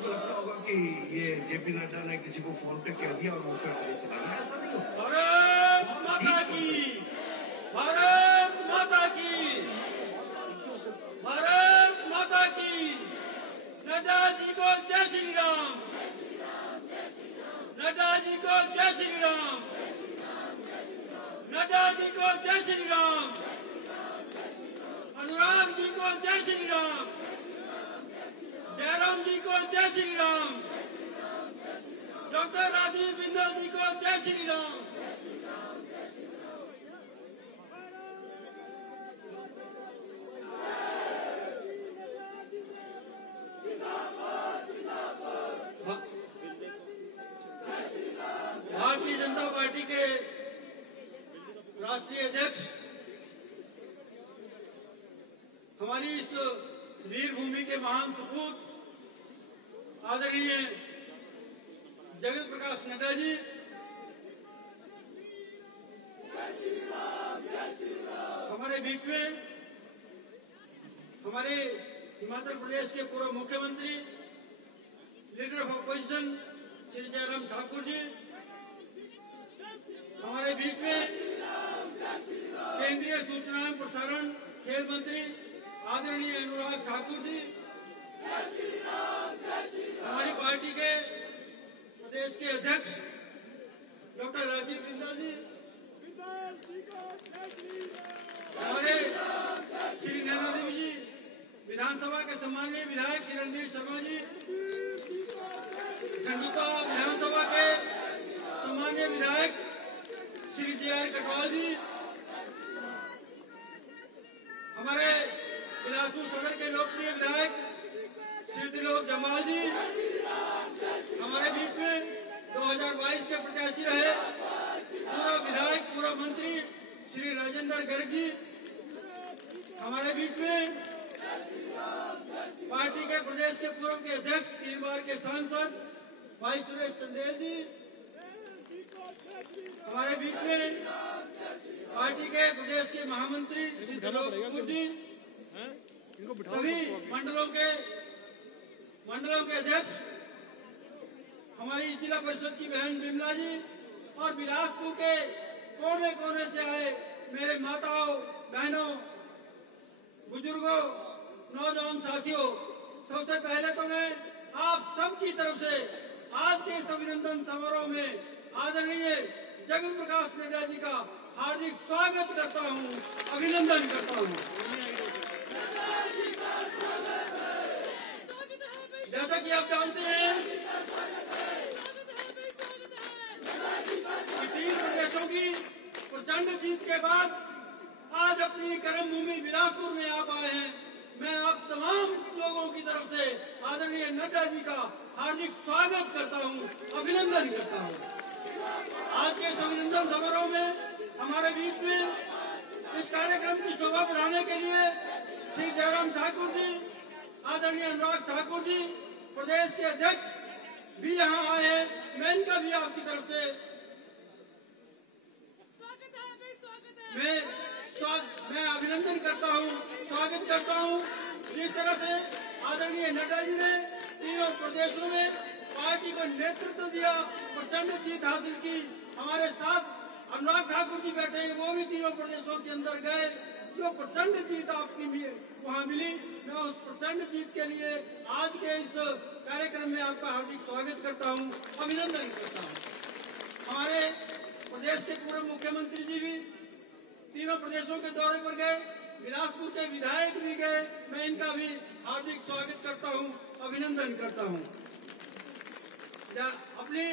को लगता होगा कि ये जेपी नड्डा ने किसी को फोन पे कह दिया और वो फिर आगे चला गया, ऐसा नहीं होता। भारत माता की, भारत माता की, भारत माता की। नड्डा जी को जय श्री राम, नड्डा जी को जय श्री राम, नड्डा जी को जय श्री राम, अनुराग जी को जय श्री राम, जयराम जी को जय श्री राम, डॉक्टर राजीव बिंदल जी को जय श्री राम। भारतीय जनता पार्टी के राष्ट्रीय अध्यक्ष, हमारी इस वीर भूमि के महान सपूत आदरणीय जगत प्रकाश नड्डा जी, हमारे बीच में हमारे हिमाचल प्रदेश के पूर्व मुख्यमंत्री, leader of opposition Shri Jairam Thakur ji, हमारे बीच में केंद्रीय सूचना एवं प्रसारण खेल मंत्री आदरणीय अनुराग ठाकुर जी, हमारी पार्टी के प्रदेश के अध्यक्ष डॉक्टर राजीव बिंदल जी, हमारे श्री नैना देवी जी, विधानसभा के सम्माननीय विधायक श्री रणधीर शर्मा जी, खंडूका विधानसभा के सम्माननीय विधायक श्री जे.आर. कटवाल जी, हमारे बिलासपुर सदर के लोकप्रिय विधायक श्री त्रिलोक जम्वाल जी, हमारे बीच में 2022 के प्रत्याशी रहे पूर्व विधायक पूर्व मंत्री श्री राजेंद्र गर्ग जी, हमारे बीच में पार्टी के प्रदेश के पूर्व के अध्यक्ष 3 बार के सांसद भाई सुरेश चंदेल जी, हमारे बीच में पार्टी के प्रदेश के महामंत्री श्री त्रिलोक कपूर जी, सभी मंडलों के अध्यक्ष हमारी जिला परिषद की बहन विमला जी और बिलासपुर के कोने कोने से आए मेरे माताओं, बहनों, बुजुर्गों, नौजवान साथियों, सबसे पहले तो मैं आप सबकी तरफ से आज के इस अभिनंदन समारोह में आदरणीय जगत प्रकाश नड्डा जी का हार्दिक स्वागत करता हूं, अभिनंदन करता हूं। जैसा कि आप जानते हैं कि 3 प्रदेशों की प्रचंड जीत के बाद आज अपनी कर्मभूमि बिलासपुर में आप आए हैं। मैं आप तमाम लोगों की तरफ से आदरणीय नड्डा जी का हार्दिक स्वागत करता हूं, अभिनंदन करता हूं। आज के अभिनंदन समारोह में हमारे बीच में इस कार्यक्रम की शोभा बढ़ाने के लिए श्री जयराम ठाकुर जी, आदरणीय अनुराग ठाकुर जी, प्रदेश के अध्यक्ष भी यहाँ आए हैं। मैं इनका भी आपकी तरफ से मैं अभिनंदन करता हूँ, स्वागत करता हूँ। जिस तरह से आदरणीय नड्डा जी ने तीनों प्रदेशों में पार्टी को नेतृत्व दिया, प्रचंड जीत हासिल की। हमारे साथ अनुराग ठाकुर जी बैठे हैं, वो भी तीनों प्रदेशों के अंदर गए। जो प्रचंड जीत आपकी वहाँ मिली, मैं उस प्रचंड जीत के लिए आज के इस कार्यक्रम में आपका हार्दिक स्वागत करता हूँ, अभिनंदन करता हूँ। हमारे प्रदेश के पूर्व मुख्यमंत्री जी भी तीनों प्रदेशों के दौरे पर गए, बिलासपुर के विधायक भी गए। मैं इनका भी हार्दिक स्वागत करता हूँ, अभिनंदन करता हूँ। अपनी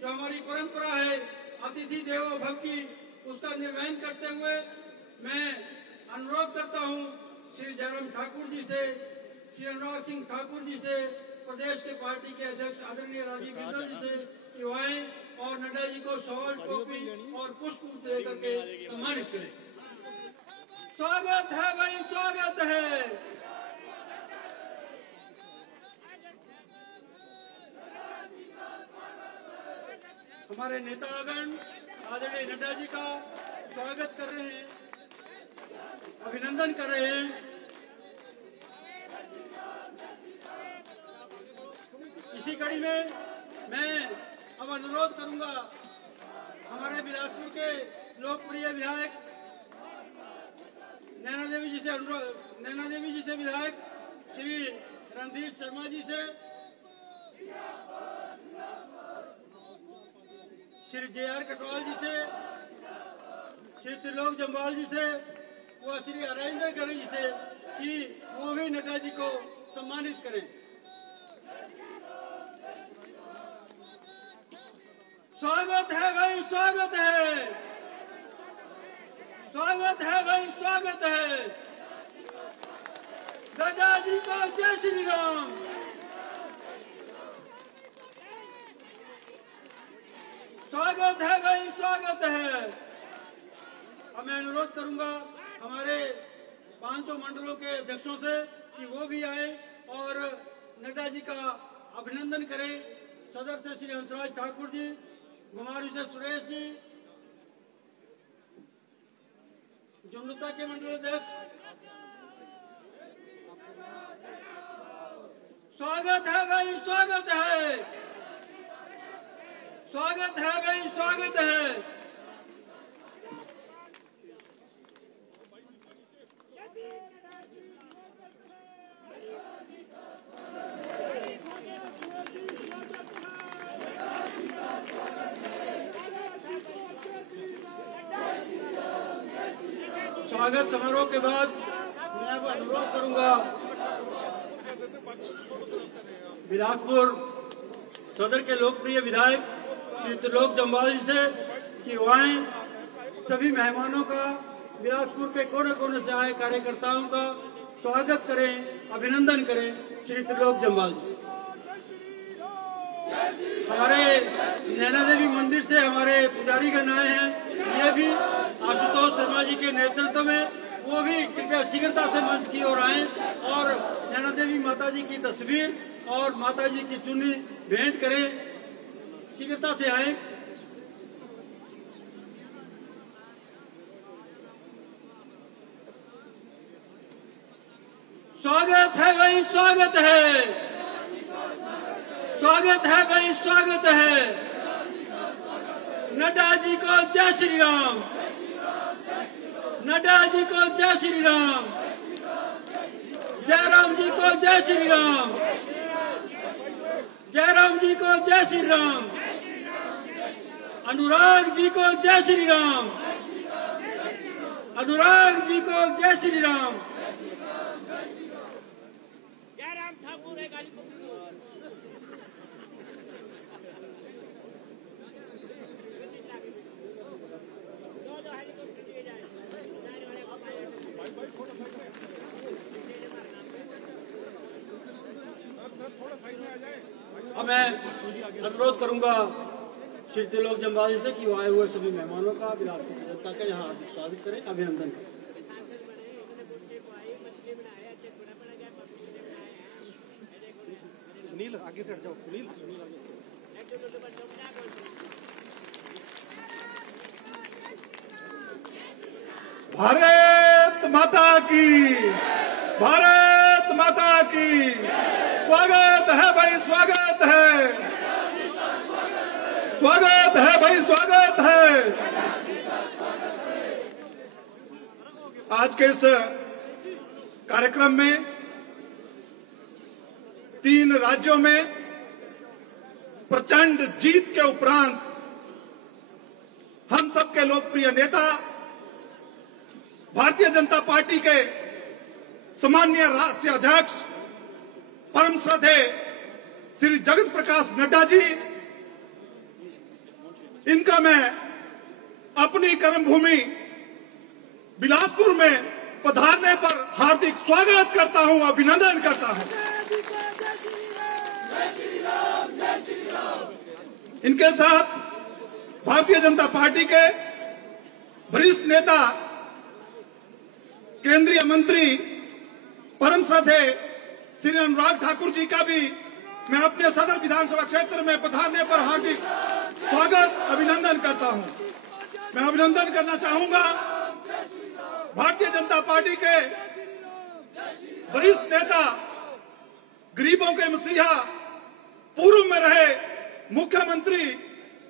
जो हमारी परंपरा है अतिथि देवो भव की, उसका निर्वहन करते हुए मैं अनुरोध करता हूँ श्री जयराम ठाकुर जी से, श्री अनुराग सिंह ठाकुर जी से, प्रदेश के पार्टी के अध्यक्ष आदरणीय राजीव बिंदल जी से कि वो आए और नड्डा जी को शॉल, टोपी और पुष्प देकर के सम्मानित करें। स्वागत है भाई, स्वागत है। हमारे नेतागण आदरणीय नड्डा जी का स्वागत कर रहे हैं, अभिनंदन कर रहे हैं। इसी कड़ी में मैं अब अनुरोध करूंगा हमारे बिलासपुर के लोकप्रिय विधायक नैना देवी जी से विधायक श्री रणधीर शर्मा जी से, श्री JR कटवाल जी से, श्री त्रिलोक जम्वाल जी से व श्री अरेंद्र करण जी से कि वो भी नड्डा जी को सम्मानित करें। स्वागत है भाई, स्वागत है, स्वागत है भाई, स्वागत है। नड्डा जी को जय श्री राम। स्वागत है भाई, स्वागत है। अब मैं अनुरोध करूंगा हमारे 500 मंडलों के अध्यक्षों से कि वो भी आए और नड्डा जी का अभिनंदन करें। सदर से श्री हंसराज ठाकुर जी, गुमारू से सुरेश जी, जुमनुता के मंडल अध्यक्ष, स्वागत है भाई, स्वागत है, स्वागत है भाई, स्वागत है। स्वागत समारोह के बाद मैं अब अनुरोध करूंगा बिलासपुर सदर के लोकप्रिय विधायक श्री त्रिलोक जम्वाल जी से कि वो आए, सभी मेहमानों का, बिलासपुर के कोने कोने से आए कार्यकर्ताओं का स्वागत करें, अभिनंदन करें। श्री त्रिलोक जम्वाल जी। हमारे नैना देवी मंदिर से हमारे पुजारीगण आए हैं, ये भी आशुतोष शर्मा जी के नेतृत्व में, वो भी कृपया शीघ्रता से मंच की ओर आए और नैना देवी माता जी की तस्वीर और माता जी की चुन्नी भेंट करें। शीघ्रता से आए। स्वागत है भाई, स्वागत है, स्वागत है भाई, स्वागत है। नड्डा जी को जय श्री राम, नड्डा जी को जय श्री राम, जयराम जी को जय श्री राम, जयराम जी को जय श्री राम, अनुराग जी को जय श्री राम, अनुराग जी को जय श्री राम। जयराम ठाकुर है गाली को अब मैं अनुरोध करूंगा श्री त्रिलोक जम्वाल से कि वो आए हुए सभी मेहमानों का, बिलासपुर की जनता का यहाँ हार्दिक स्वागत करें, अभिनंदन करें। सुनील आगे से हट जाओ, सुनील। भारत माता की, भारत माता की। स्वागत है भाई, स्वागत है, स्वागत है भाई, स्वागत है। आज के इस कार्यक्रम में 3 राज्यों में प्रचंड जीत के उपरांत हम सबके लोकप्रिय नेता भारतीय जनता पार्टी के सम्माननीय राष्ट्रीय अध्यक्ष परम श्रद्धेय श्री जगत प्रकाश नड्डा जी, इनका मैं अपनी कर्मभूमि बिलासपुर में पधारने पर हार्दिक स्वागत करता हूं, अभिनंदन करता हूं। इनके साथ भारतीय जनता पार्टी के वरिष्ठ नेता केंद्रीय मंत्री परम श्रद्धेय श्री अनुराग ठाकुर जी का भी मैं अपने सदर विधानसभा क्षेत्र में पधारने पर हार्दिक स्वागत, अभिनंदन करता हूं। मैं अभिनंदन करना चाहूंगा भारतीय जनता पार्टी के वरिष्ठ नेता, गरीबों के मसीहा पूर्व में रहे मुख्यमंत्री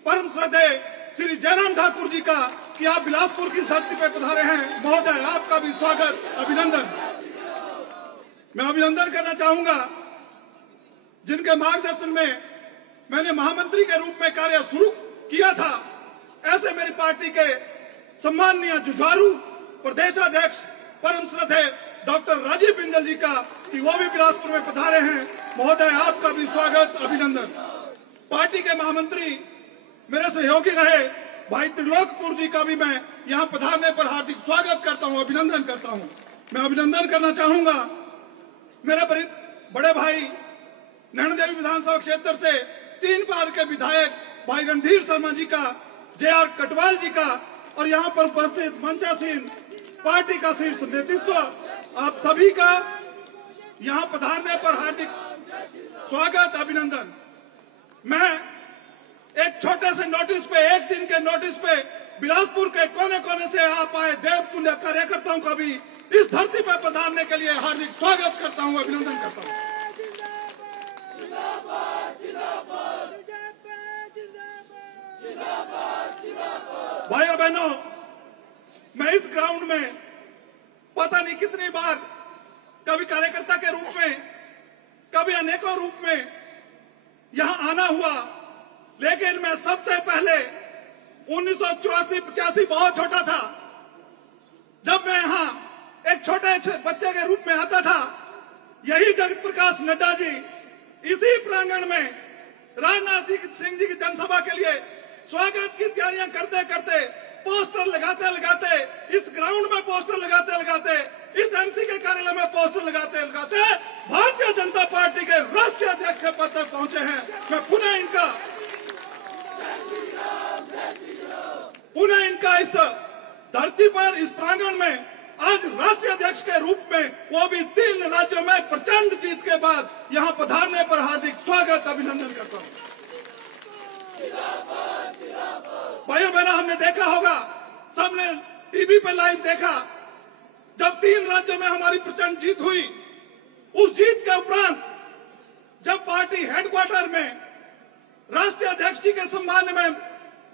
परम श्रद्धेय श्री जयराम ठाकुर जी का कि आप बिलासपुर की धरती पर पधारे हैं। महोदय, आपका भी स्वागत, अभिनंदन। मैं अभिनंदन करना चाहूंगा जिनके मार्गदर्शन में मैंने महामंत्री के रूप में कार्य शुरू किया था, ऐसे मेरी पार्टी के सम्माननीय जुझारू प्रदेशाध्यक्ष परम श्रद्धेय डॉक्टर राजीव बिंदल जी का कि वो भी बिलासपुर में पधारे हैं। महोदय, आपका भी स्वागत, अभिनंदन। पार्टी के महामंत्री मेरे सहयोगी रहे भाई त्रिलोकपुर जी का भी मैं यहाँ पधारने पर हार्दिक स्वागत करता हूँ, अभिनंदन करता हूँ। मैं अभिनंदन करना चाहूंगा मेरे बड़े भाई नैनादेवी विधानसभा क्षेत्र से 3 बार के विधायक भाई रणधीर शर्मा जी का, JR कटवाल जी का और यहाँ पर उपस्थित मंचासीन पार्टी का शीर्ष नेतृत्व, आप सभी का यहाँ पधारने पर हार्दिक स्वागत, अभिनंदन। मैं एक छोटे से नोटिस पे, एक दिन के नोटिस पे बिलासपुर के कोने कोने से आप आए देवतुल्य कार्यकर्ताओं का भी इस धरती पर पधारने के लिए हार्दिक स्वागत करता हूं, अभिनंदन करता हूं। भाई और बहनों, मैं इस ग्राउंड में पता नहीं कितनी बार कभी कार्यकर्ता के रूप में, कभी अनेकों रूप में यहां आना हुआ, लेकिन मैं सबसे पहले 1984-85 बहुत छोटा था जब मैं यहाँ एक छोटे बच्चे के रूप में आता था। यही जगत प्रकाश नड्डा जी इसी प्रांगण में राजनाथ सिंह जी की जनसभा के लिए स्वागत की तैयारियां करते करते, पोस्टर लगाते लगाते, इस ग्राउंड में पोस्टर लगाते लगाते, इस एमसी के कार्यालय में पोस्टर लगाते लगाते भारतीय जनता पार्टी के राष्ट्रीय अध्यक्ष के पद तक पहुंचे हैं। मैं पुनः इनका इस धरती पर, इस प्रांगण में आज राष्ट्रीय अध्यक्ष के रूप में, वो भी 3 राज्यों में प्रचंड जीत के बाद यहाँ पधारने पर हार्दिक स्वागत, अभिनंदन करता हूँ। भाइयों बहनों, हमने देखा होगा, सबने टीवी पे लाइव देखा, जब 3 राज्यों में हमारी प्रचंड जीत हुई, उस जीत के उपरांत जब पार्टी हेडक्वार्टर में राष्ट्रीय अध्यक्ष जी के सम्मान में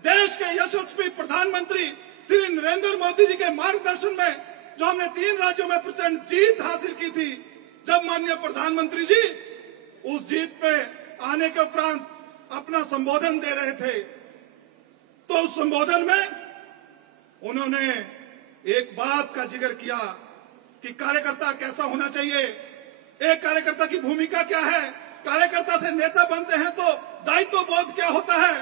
देश के यशस्वी प्रधानमंत्री श्री नरेंद्र मोदी जी के मार्गदर्शन में जो हमने 3 राज्यों में प्रचंड जीत हासिल की थी, जब माननीय प्रधानमंत्री जी उस जीत पे आने के उपरांत अपना संबोधन दे रहे थे, तो उस संबोधन में उन्होंने एक बात का जिक्र किया कि कार्यकर्ता कैसा होना चाहिए, एक कार्यकर्ता की भूमिका क्या है, कार्यकर्ता से नेता बनते हैं तो दायित्व बोध क्या होता है।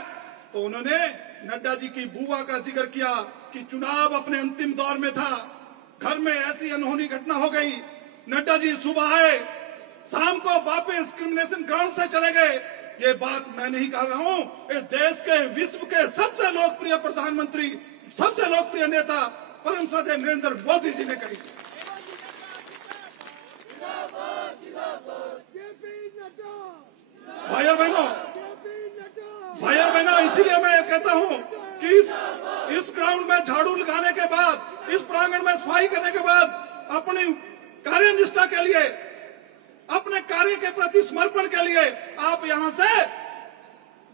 तो उन्होंने नड्डा जी की बुआ का जिक्र किया कि चुनाव अपने अंतिम दौर में था, घर में ऐसी अनहोनी घटना हो गई, नड्डा जी सुबह आए, शाम को वापस डिस्क्रिमिनेशन ग्राउंड से चले गए। ये बात मैं नहीं कह रहा हूं, इस देश के, विश्व के सबसे लोकप्रिय प्रधानमंत्री, सबसे लोकप्रिय नेता परम श्रद्धेय नरेंद्र मोदी जी ने कही। भाई और बहनों, इसीलिए मैं कहता हूं कि इस ग्राउंड में झाड़ू लगाने के बाद, इस प्रांगण में सफाई करने के बाद, अपनी कार्यनिष्ठा के लिए, अपने कार्य के प्रति समर्पण के लिए आप यहां से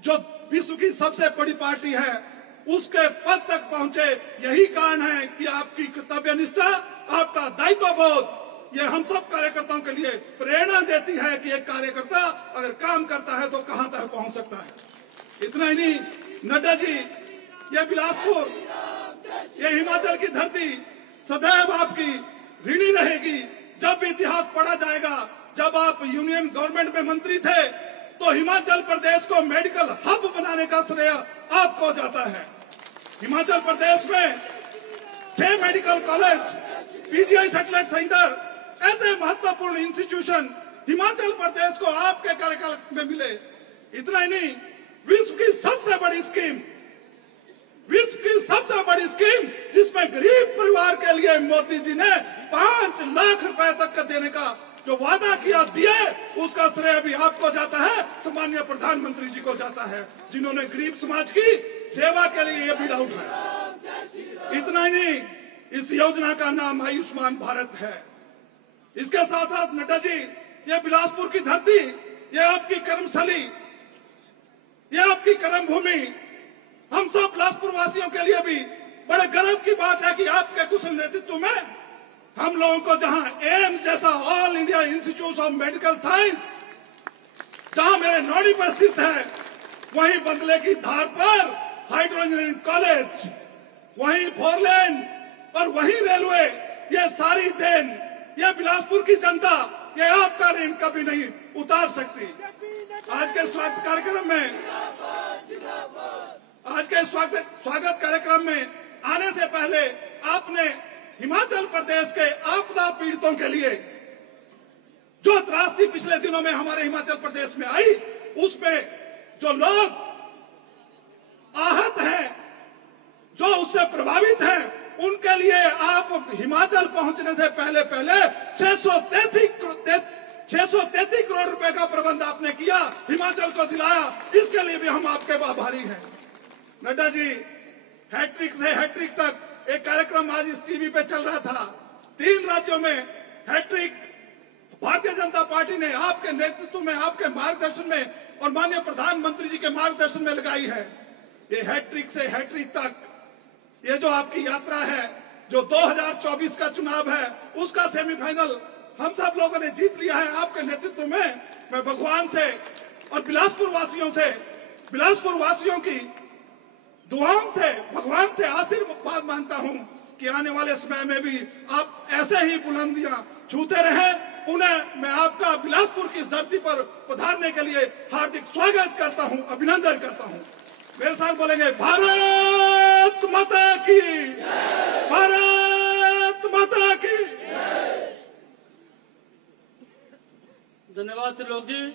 जो विश्व की सबसे बड़ी पार्टी है उसके पद तक पहुंचे। यही कारण है कि आपकी कर्तव्यनिष्ठा, आपका दायित्व बोध, ये हम सब कार्यकर्ताओं के लिए प्रेरणा देती है कि एक कार्यकर्ता अगर काम करता है तो कहां तक पहुंच सकता है। इतना ही नहीं, नड्डा जी, ये बिलासपुर, ये हिमाचल की धरती सदैव आपकी ऋणी रहेगी। जब भी इतिहास पढ़ा जाएगा, जब आप यूनियन गवर्नमेंट में मंत्री थे तो हिमाचल प्रदेश को मेडिकल हब बनाने का श्रेय आपको जाता है। हिमाचल प्रदेश में 6 medical college, PGI satellite centre, ऐसे महत्वपूर्ण इंस्टीट्यूशन हिमाचल प्रदेश को आपके कार्यकाल में मिले। इतना ही नहीं, विश्व की सबसे बड़ी स्कीम जिसमें गरीब परिवार के लिए मोदी जी ने 5 लाख रुपए तक का देने का जो वादा किया, दिए, उसका श्रेय भी आपको जाता है, सम्मानीय प्रधानमंत्री जी को जाता है, जिन्होंने गरीब समाज की सेवा के लिए ये बीड़ा उठाया। इतना ही नहीं, इस योजना का नाम आयुष्मान भारत है। इसके साथ साथ नड्डा जी, ये बिलासपुर की धरती, ये आपकी कर्मस्थली, ये आपकी कर्म भूमि हम सब बिलासपुर वासियों के लिए भी बड़े गर्व की बात है कि आपके कुशल नेतृत्व में हम लोगों को जहां एम्स जैसा all India institute of medical science जहां मेरे नौड़ी पर स्थित है, वहीं बंदले की धार पर हाइड्रो इंजीनियरिंग कॉलेज, वहीं 4 लेन और वहीं रेलवे, ये सारी देन ये बिलासपुर की जनता ये आपका ऋण कभी नहीं उतार सकती। आज के स्वागत कार्यक्रम में आने से पहले आपने हिमाचल प्रदेश के आपदा पीड़ितों के लिए जो त्रासदी पिछले दिनों में हमारे हिमाचल प्रदेश में आई, उसमें जो लोग आहत हैं, जो उससे प्रभावित हैं, उनके लिए आप हिमाचल पहुंचने से पहले 633 करोड़ रुपए का प्रबंध आपने किया, हिमाचल को दिलाया। इसके लिए भी हम आपके आभारी हैं। नड्डा जी, हैट्रिक से हैट्रिक तक एक कार्यक्रम आज इस टीवी पे चल रहा था। 3 राज्यों में हैट्रिक भारतीय जनता पार्टी ने आपके नेतृत्व में, आपके मार्गदर्शन में और माननीय प्रधानमंत्री जी के मार्गदर्शन में लगाई है। ये हैट्रिक से हैट्रिक तक ये जो आपकी यात्रा है, जो 2024 का चुनाव है, उसका सेमीफाइनल हम सब लोगों ने जीत लिया है आपके नेतृत्व में। मैं भगवान से और बिलासपुर वासियों की दुआओं से, भगवान से आशीर्वाद मांगता हूं कि आने वाले समय में भी आप ऐसे ही बुलंदियां छूते रहें। उन्हें मैं आपका बिलासपुर की इस धरती पर पधारने के लिए हार्दिक स्वागत करता हूं, अभिनंदन करता हूं। मेरे साथ बोलेंगे भारत माता की, भारत माता की। धन्यवाद त्रिलोक जी,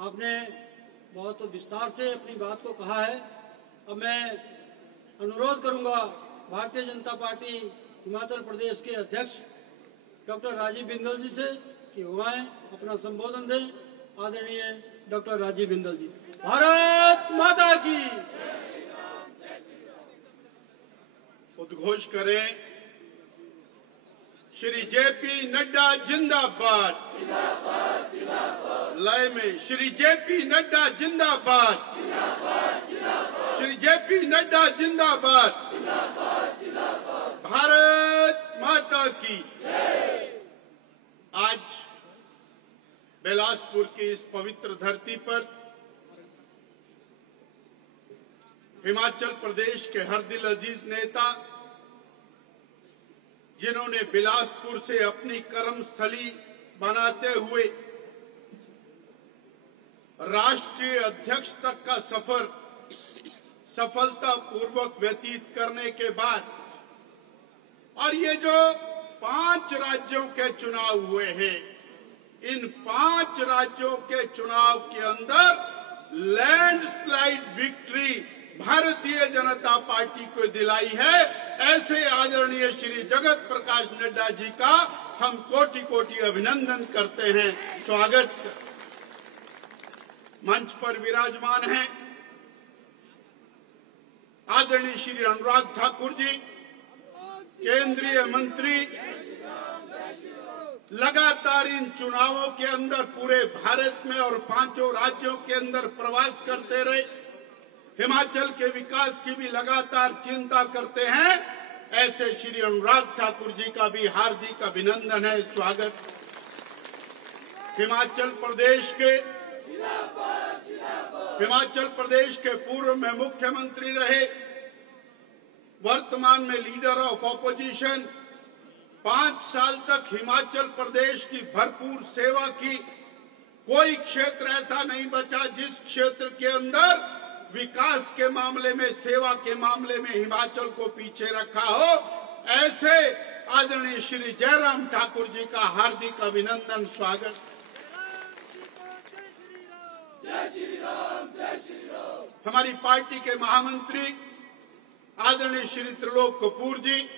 आपने बहुत विस्तार से अपनी बात को कहा है। अब मैं अनुरोध करूंगा भारतीय जनता पार्टी हिमाचल प्रदेश के अध्यक्ष डॉक्टर राजीव बिंदल जी से कि वो आए अपना संबोधन दें। आदरणीय डॉक्टर राजीव बिंदल जी। भारत माता की। उद्घोष करें। श्री जेपी नड्डा जिंदाबाद। लय में श्री जेपी नड्डा जिंदाबाद। श्री जेपी नड्डा जिंदाबाद। भारत माता की। आज बिलासपुर की इस पवित्र धरती पर हिमाचल प्रदेश के हर दिल अजीज नेता, जिन्होंने बिलासपुर से अपनी कर्मस्थली बनाते हुए राष्ट्रीय अध्यक्ष तक का सफर सफलतापूर्वक व्यतीत करने के बाद, और ये जो 5 राज्यों के चुनाव हुए हैं, इन 5 राज्यों के चुनाव के अंदर landslide victory Bharatiya Janata party को दिलाई है। ऐसे आदरणीय श्री जगत प्रकाश नड्डा जी का हम कोटि कोटि अभिनंदन करते हैं, स्वागत। मंच पर विराजमान हैं आदरणीय श्री अनुराग ठाकुर जी, केंद्रीय मंत्री, लगातार इन चुनावों के अंदर पूरे भारत में और 5 राज्यों के अंदर प्रवास करते रहे, हिमाचल के विकास की भी लगातार चिंता करते हैं। ऐसे श्री अनुराग ठाकुर जी का भी हार्दिक अभिनंदन है, स्वागत। हिमाचल प्रदेश के पूर्व में मुख्यमंत्री रहे, वर्तमान में लीडर ऑफ ऑपोजिशन, 5 साल तक हिमाचल प्रदेश की भरपूर सेवा की। कोई क्षेत्र ऐसा नहीं बचा जिस क्षेत्र के अंदर विकास के मामले में, सेवा के मामले में हिमाचल को पीछे रखा हो। ऐसे आदरणीय श्री जयराम ठाकुर जी का हार्दिक अभिनंदन, स्वागत। हमारी पार्टी के महामंत्री आदरणीय श्री त्रिलोक कपूर जी,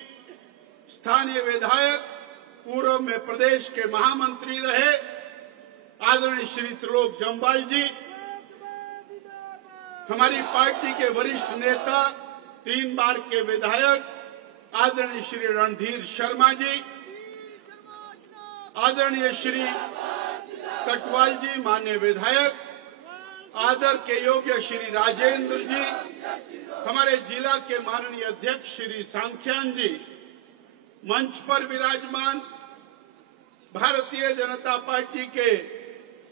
स्थानीय विधायक, पूर्व में प्रदेश के महामंत्री रहे आदरणीय श्री त्रिलोक जम्वाल जी, हमारी पार्टी के वरिष्ठ नेता, 3 बार के विधायक आदरणीय श्री रणधीर शर्मा जी, आदरणीय श्री कटवाल जी, माननीय विधायक, आदर के योग्य श्री राजेंद्र जी, हमारे जिला के माननीय अध्यक्ष श्री सांख्यान जी, मंच पर विराजमान भारतीय जनता पार्टी के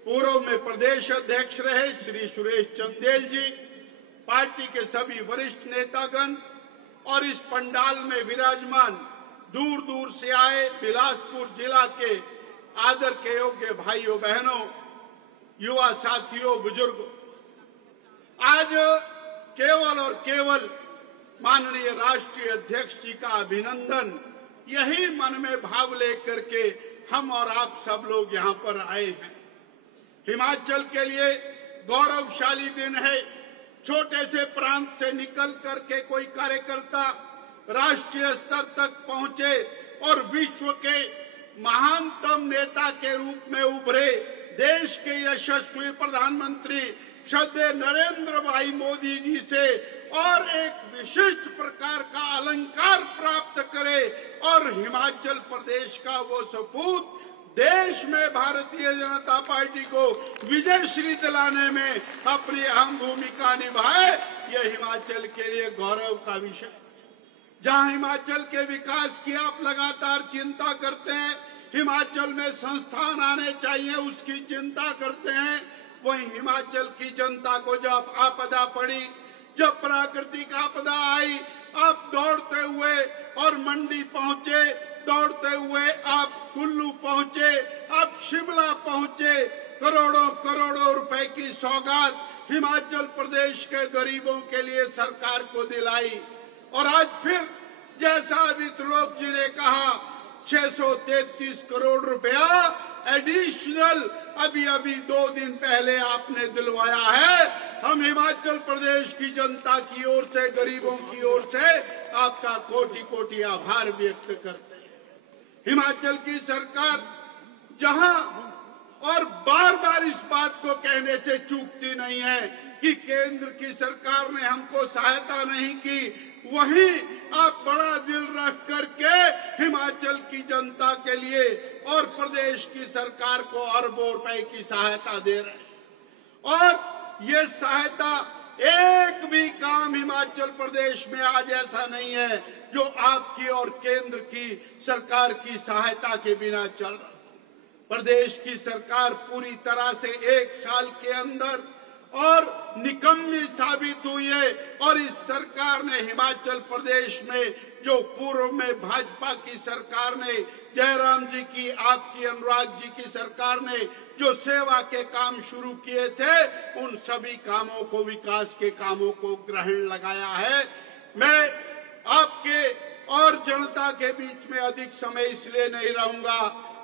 पूर्व में प्रदेश अध्यक्ष रहे श्री सुरेश चंदेल जी, पार्टी के सभी वरिष्ठ नेतागण और इस पंडाल में विराजमान दूर दूर से आए बिलासपुर जिला के आदर के योग्य भाइयों बहनों, युवा साथियों, बुजुर्गों, आज केवल और केवल माननीय राष्ट्रीय अध्यक्ष जी का अभिनंदन, यही मन में भाव लेकर के हम और आप सब लोग यहाँ पर आए हैं। हिमाचल के लिए गौरवशाली दिन है। छोटे से प्रांत से निकल करके कोई कार्यकर्ता राष्ट्रीय स्तर तक पहुंचे और विश्व के महानतम नेता के रूप में उभरे देश के यशस्वी प्रधानमंत्री श्रद्धेय नरेंद्र भाई मोदी जी से और एक विशिष्ट प्रकार का अलंकार प्राप्त करे और हिमाचल प्रदेश का वो सपूत देश में भारतीय जनता पार्टी को विजयश्री दिलाने में अपनी अहम भूमिका निभाए, यह हिमाचल के लिए गौरव का विषय। जहां हिमाचल के विकास की आप लगातार चिंता करते हैं, हिमाचल में संस्थान आने चाहिए उसकी चिंता करते हैं, वहीं हिमाचल की जनता को जब आपदा पड़ी, जब प्राकृतिक आपदा आई, आप दौड़ते हुए और मंडी पहुंचे, दौड़ते हुए आप कुल्लू पहुंचे, आप शिमला पहुंचे, करोड़ों करोड़ों रुपए की सौगात हिमाचल प्रदेश के गरीबों के लिए सरकार को दिलाई। और आज फिर जैसा वित्त लोक जी ने कहा 633 करोड़ रुपया एडिशनल अभी 2 दिन पहले आपने दिलवाया है। हम हिमाचल प्रदेश की जनता की ओर से, गरीबों की ओर से आपका कोटि कोटि आभार व्यक्त करते हैं। हिमाचल की सरकार जहां और बार बार इस बात को कहने से चूकती नहीं है कि केंद्र की सरकार ने हमको सहायता नहीं की, वहीं आप बड़ा दिल रख करके हिमाचल की जनता के लिए और प्रदेश की सरकार को अरबों रुपए की सहायता दे रहे हैं। और ये सहायता एक भी काम हिमाचल प्रदेश में आज ऐसा नहीं है जो आपकी और केंद्र की सरकार की सहायता के बिना चल रहा। प्रदेश की सरकार पूरी तरह से 1 साल के अंदर और निकम्मी साबित हुई है और इस सरकार ने हिमाचल प्रदेश में जो पूर्व में भाजपा की सरकार ने, जयराम जी की, आपकी अनुराग जी की सरकार ने जो सेवा के काम शुरू किए थे, उन सभी कामों को, विकास के कामों को ग्रहण लगाया है। मैं आपके और जनता के बीच में अधिक समय इसलिए नहीं रहूंगा,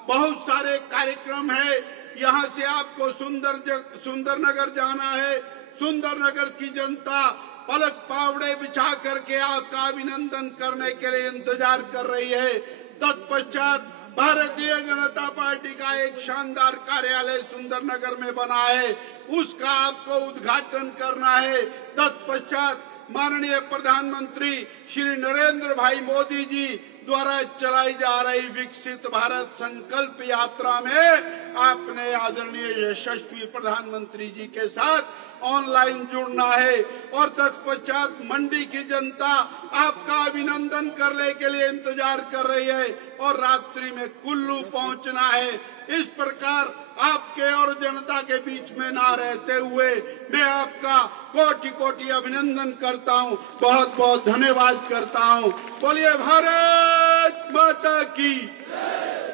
बहुत सारे कार्यक्रम है। यहाँ से आपको सुंदरनगर जाना है। सुंदरनगर की जनता पलक पावड़े बिछा करके आपका अभिनंदन करने के लिए इंतजार कर रही है। तत्पश्चात भारतीय जनता पार्टी का एक शानदार कार्यालय सुंदरनगर में बना है, उसका आपको उद्घाटन करना है। तत्पश्चात माननीय प्रधानमंत्री श्री नरेंद्र भाई मोदी जी द्वारा चलाई जा रही विकसित भारत संकल्प यात्रा में आपने आदरणीय यशस्वी प्रधानमंत्री जी के साथ ऑनलाइन जुड़ना है। और तत्पश्चात मंडी की जनता आपका अभिनंदन करने के लिए इंतजार कर रही है और रात्रि में कुल्लू पहुंचना है। इस प्रकार आपके और जनता के बीच में ना रहते हुए मैं आपका कोटि कोटि अभिनंदन करता हूं, बहुत बहुत धन्यवाद करता हूं। बोलिए भारत माता की,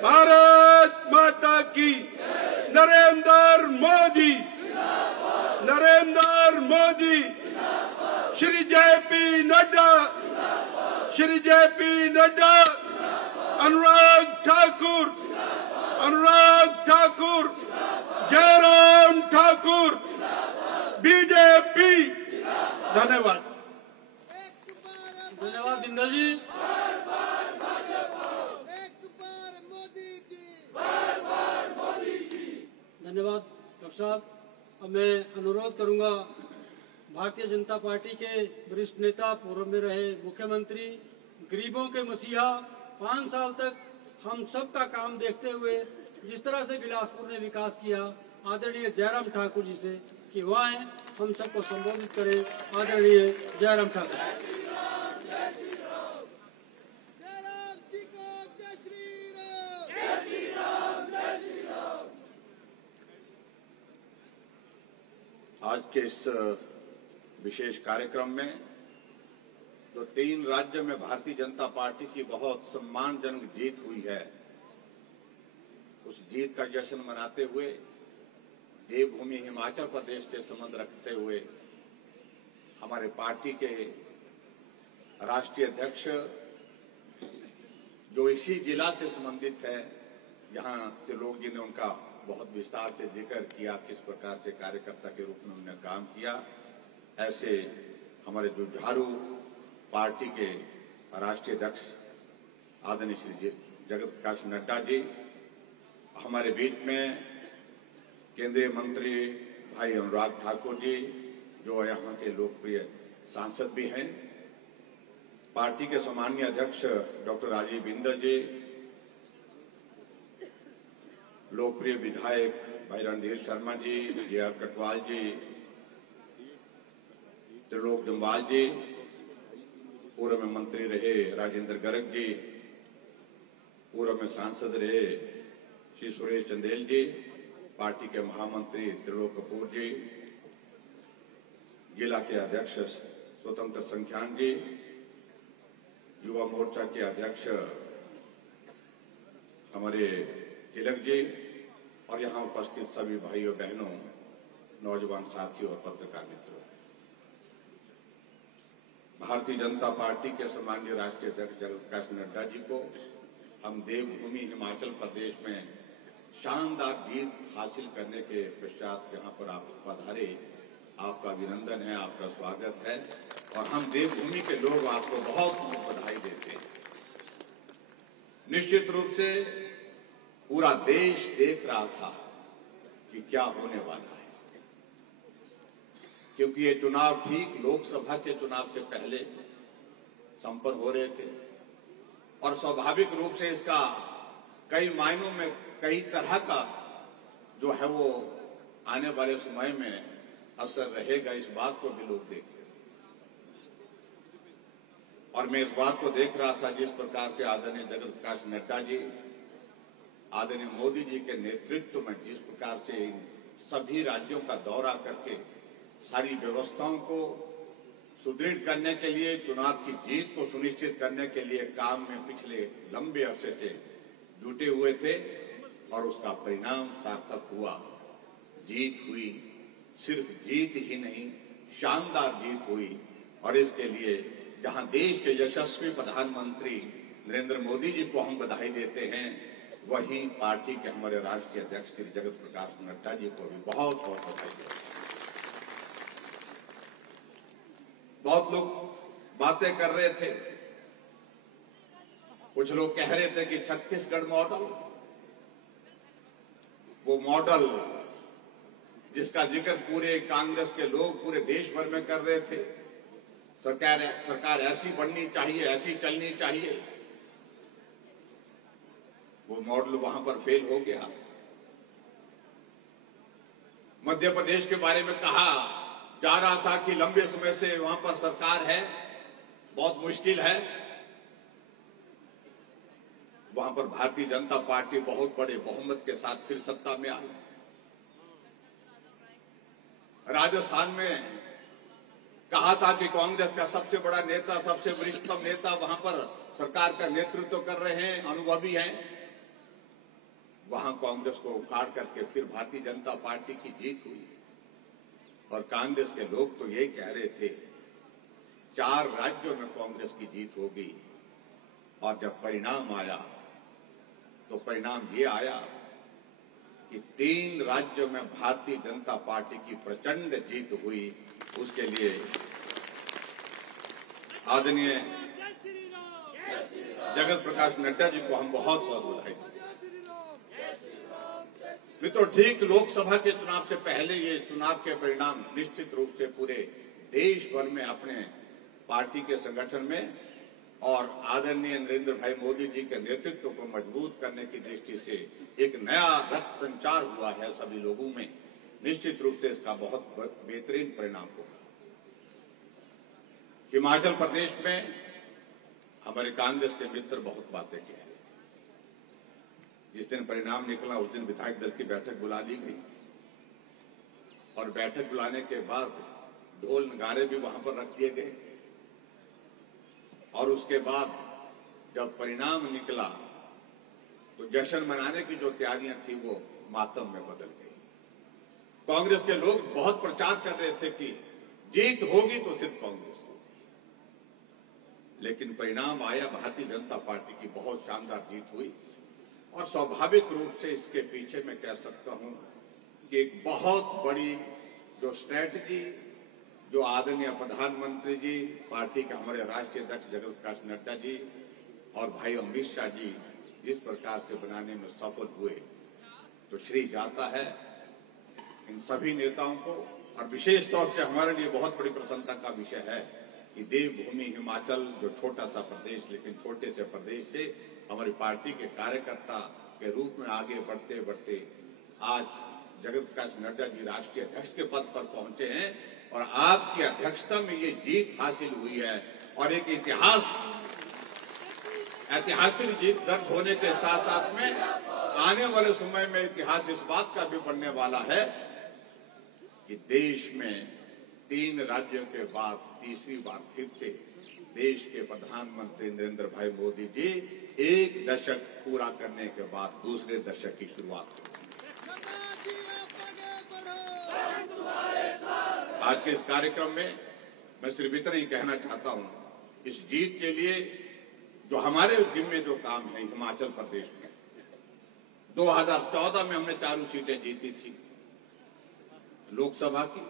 भारत माता की। Narendra Modi, Narendra Modi, Shri JP Nadda, Shri JP Nadda, Anurag Thakur, Anurag Thakur, Jairam Thakur, BJP. धन्यवाद। धन्यवाद बिंदल जी। धन्यवाद डॉक्टर साहब। अब मैं अनुरोध करूंगा भारतीय जनता पार्टी के वरिष्ठ नेता, पूर्व में रहे मुख्यमंत्री, गरीबों के मसीहा, 5 साल तक हम सबका काम देखते हुए जिस तरह से बिलासपुर ने विकास किया, आदरणीय जयराम ठाकुर जी से कि वह आए, हम सबको संबोधित करें। आदरणीय जयराम ठाकुर। आज के इस विशेष कार्यक्रम में जो 3 राज्यों में भारतीय जनता पार्टी की बहुत सम्मानजनक जीत हुई है, उस जीत का जश्न मनाते हुए देवभूमि हिमाचल प्रदेश से संबंध रखते हुए हमारे पार्टी के राष्ट्रीय अध्यक्ष जो इसी जिला से संबंधित है, जहां त्रिलोक जी ने उनका बहुत विस्तार से जिक्र किया, किस प्रकार से कार्यकर्ता के रूप में उन्होंने काम किया, ऐसे हमारे जुझारू पार्टी के राष्ट्रीय अध्यक्ष आदरणीय श्री जगत प्रकाश नड्डा जी, हमारे बीच में केंद्रीय मंत्री भाई अनुराग ठाकुर जी जो यहाँ के लोकप्रिय सांसद भी हैं, पार्टी के सम्मानीय अध्यक्ष डॉक्टर राजीव बिंदल जी, लोकप्रिय विधायक भाई रणधीर शर्मा जी, जे.आर. कटवाल जी, त्रिलोक जम्वाल जी, पूर्व में मंत्री रहे राजेंद्र गर्ग जी, पूर्व में सांसद रहे श्री सुरेश चंदेल जी, पार्टी के महामंत्री त्रिलोक कपूर जी, जिला के अध्यक्ष स्वतंत्र संख्यान जी, युवा मोर्चा के अध्यक्ष हमारे तिलक जी और यहाँ उपस्थित सभी भाइयों बहनों, नौजवान साथियों और पत्रकार मित्रों, भारतीय जनता पार्टी के सम्मानीय राष्ट्रीय अध्यक्ष जगत प्रकाश नड्डा जी को हम देवभूमि हिमाचल प्रदेश में शानदार जीत हासिल करने के पश्चात यहाँ पर आप पधारे, आपका अभिनंदन है, आपका स्वागत है और हम देवभूमि के लोग आपको बहुत बहुत बधाई देते हैं। निश्चित रूप से पूरा देश देख रहा था कि क्या होने वाला है, क्योंकि ये चुनाव ठीक लोकसभा के चुनाव से पहले संपन्न हो रहे थे और स्वाभाविक रूप से इसका कई मायनों में कई तरह का जो है वो आने वाले समय में असर रहेगा, इस बात को भी लोग देख रहे थे। और मैं इस बात को देख रहा था जिस प्रकार से आदरणीय जगत प्रकाश नड्डा जी, आदरणीय मोदी जी के नेतृत्व में जिस प्रकार से इन सभी राज्यों का दौरा करके सारी व्यवस्थाओं को सुदृढ़ करने के लिए, चुनाव की जीत को सुनिश्चित करने के लिए काम में पिछले लंबे अरसे से जुटे हुए थे और उसका परिणाम सार्थक हुआ। जीत हुई, सिर्फ जीत ही नहीं, शानदार जीत हुई और इसके लिए जहां देश के यशस्वी प्रधानमंत्री नरेंद्र मोदी जी को हम बधाई देते हैं, वहीं पार्टी के हमारे राष्ट्रीय अध्यक्ष श्री जगत प्रकाश नड्डा जी को भी बहुत बहुत बधाई देते हैं। बहुत लोग बातें कर रहे थे, कुछ लोग कह रहे थे कि छत्तीसगढ़ मॉडल, वो मॉडल जिसका जिक्र पूरे कांग्रेस के लोग पूरे देश भर में कर रहे थे, सरकार ऐसी बननी चाहिए, ऐसी चलनी चाहिए, वो मॉडल वहां पर फेल हो गया। मध्य प्रदेश के बारे में कहा जा रहा था कि लंबे समय से वहां पर सरकार है, बहुत मुश्किल है। वहां पर भारतीय जनता पार्टी बहुत बड़े बहुमत के साथ फिर सत्ता में आई। राजस्थान में कहा था कि कांग्रेस का सबसे बड़ा नेता, सबसे वरिष्ठतम नेता वहां पर सरकार का नेतृत्व कर रहे हैं, अनुभवी हैं। वहां कांग्रेस को उखाड़ करके फिर भारतीय जनता पार्टी की जीत हुई और कांग्रेस के लोग तो यही कह रहे थे 4 राज्यों में कांग्रेस की जीत होगी। और जब परिणाम आया तो परिणाम ये आया कि 3 राज्यों में भारतीय जनता पार्टी की प्रचंड जीत हुई। उसके लिए आदरणीय जगत प्रकाश नड्डा जी को हम बहुत बहुत बधाई देते हैं। मित्रों, ठीक लोकसभा के चुनाव से पहले ये चुनाव के परिणाम निश्चित रूप से पूरे देश भर में अपने पार्टी के संगठन में और आदरणीय नरेंद्र भाई मोदी जी के नेतृत्व को मजबूत करने की दृष्टि से एक नया रक्त संचार हुआ है सभी लोगों में, निश्चित रूप से इसका बहुत बेहतरीन परिणाम होगा। हिमाचल प्रदेश में हमारे कांग्रेस के मित्र बहुत बातें की हैं। जिस दिन परिणाम निकला उस दिन विधायक दल की बैठक बुला ली गई और बैठक बुलाने के बाद ढोल नगारे भी वहां पर रख दिए गए और उसके बाद जब परिणाम निकला तो जश्न मनाने की जो तैयारियां थी वो मातम में बदल गई। कांग्रेस के लोग बहुत प्रचार कर रहे थे कि जीत होगी तो सिर्फ कांग्रेस होगी, लेकिन परिणाम आया, भारतीय जनता पार्टी की बहुत शानदार जीत हुई और स्वाभाविक रूप से इसके पीछे मैं कह सकता हूं कि एक बहुत बड़ी जो स्ट्रैटेजी जो आदरणीय प्रधानमंत्री जी, पार्टी के हमारे राष्ट्रीय अध्यक्ष जगत प्रकाश नड्डा जी और भाई अमित शाह जी जिस प्रकार से बनाने में सफल हुए, तो श्री जाता है इन सभी नेताओं को। और विशेष तौर से हमारे लिए बहुत बड़ी प्रसन्नता का विषय है कि देवभूमि हिमाचल, जो छोटा सा प्रदेश लेकिन छोटे से प्रदेश से हमारी पार्टी के कार्यकर्ता के रूप में आगे बढ़ते बढ़ते आज जगत प्रकाश नड्डा जी राष्ट्रीय अध्यक्ष के पद पर पहुंचे हैं और आपकी अध्यक्षता में ये जीत हासिल हुई है और एक ऐतिहासिक जीत दर्ज होने के साथ साथ में आने वाले समय में इतिहास इस बात का भी बनने वाला है कि देश में 3 राज्यों के बाद तीसरी बार फिर से देश के प्रधानमंत्री नरेंद्र भाई मोदी जी 1 दशक पूरा करने के बाद दूसरे दशक की शुरुआत की। आज के इस कार्यक्रम में मैं सिर्फ इतना ही कहना चाहता हूं, इस जीत के लिए जो हमारे जिम्मे जो काम है हिमाचल प्रदेश में 2014 में हमने 4 सीटें जीती थी लोकसभा की,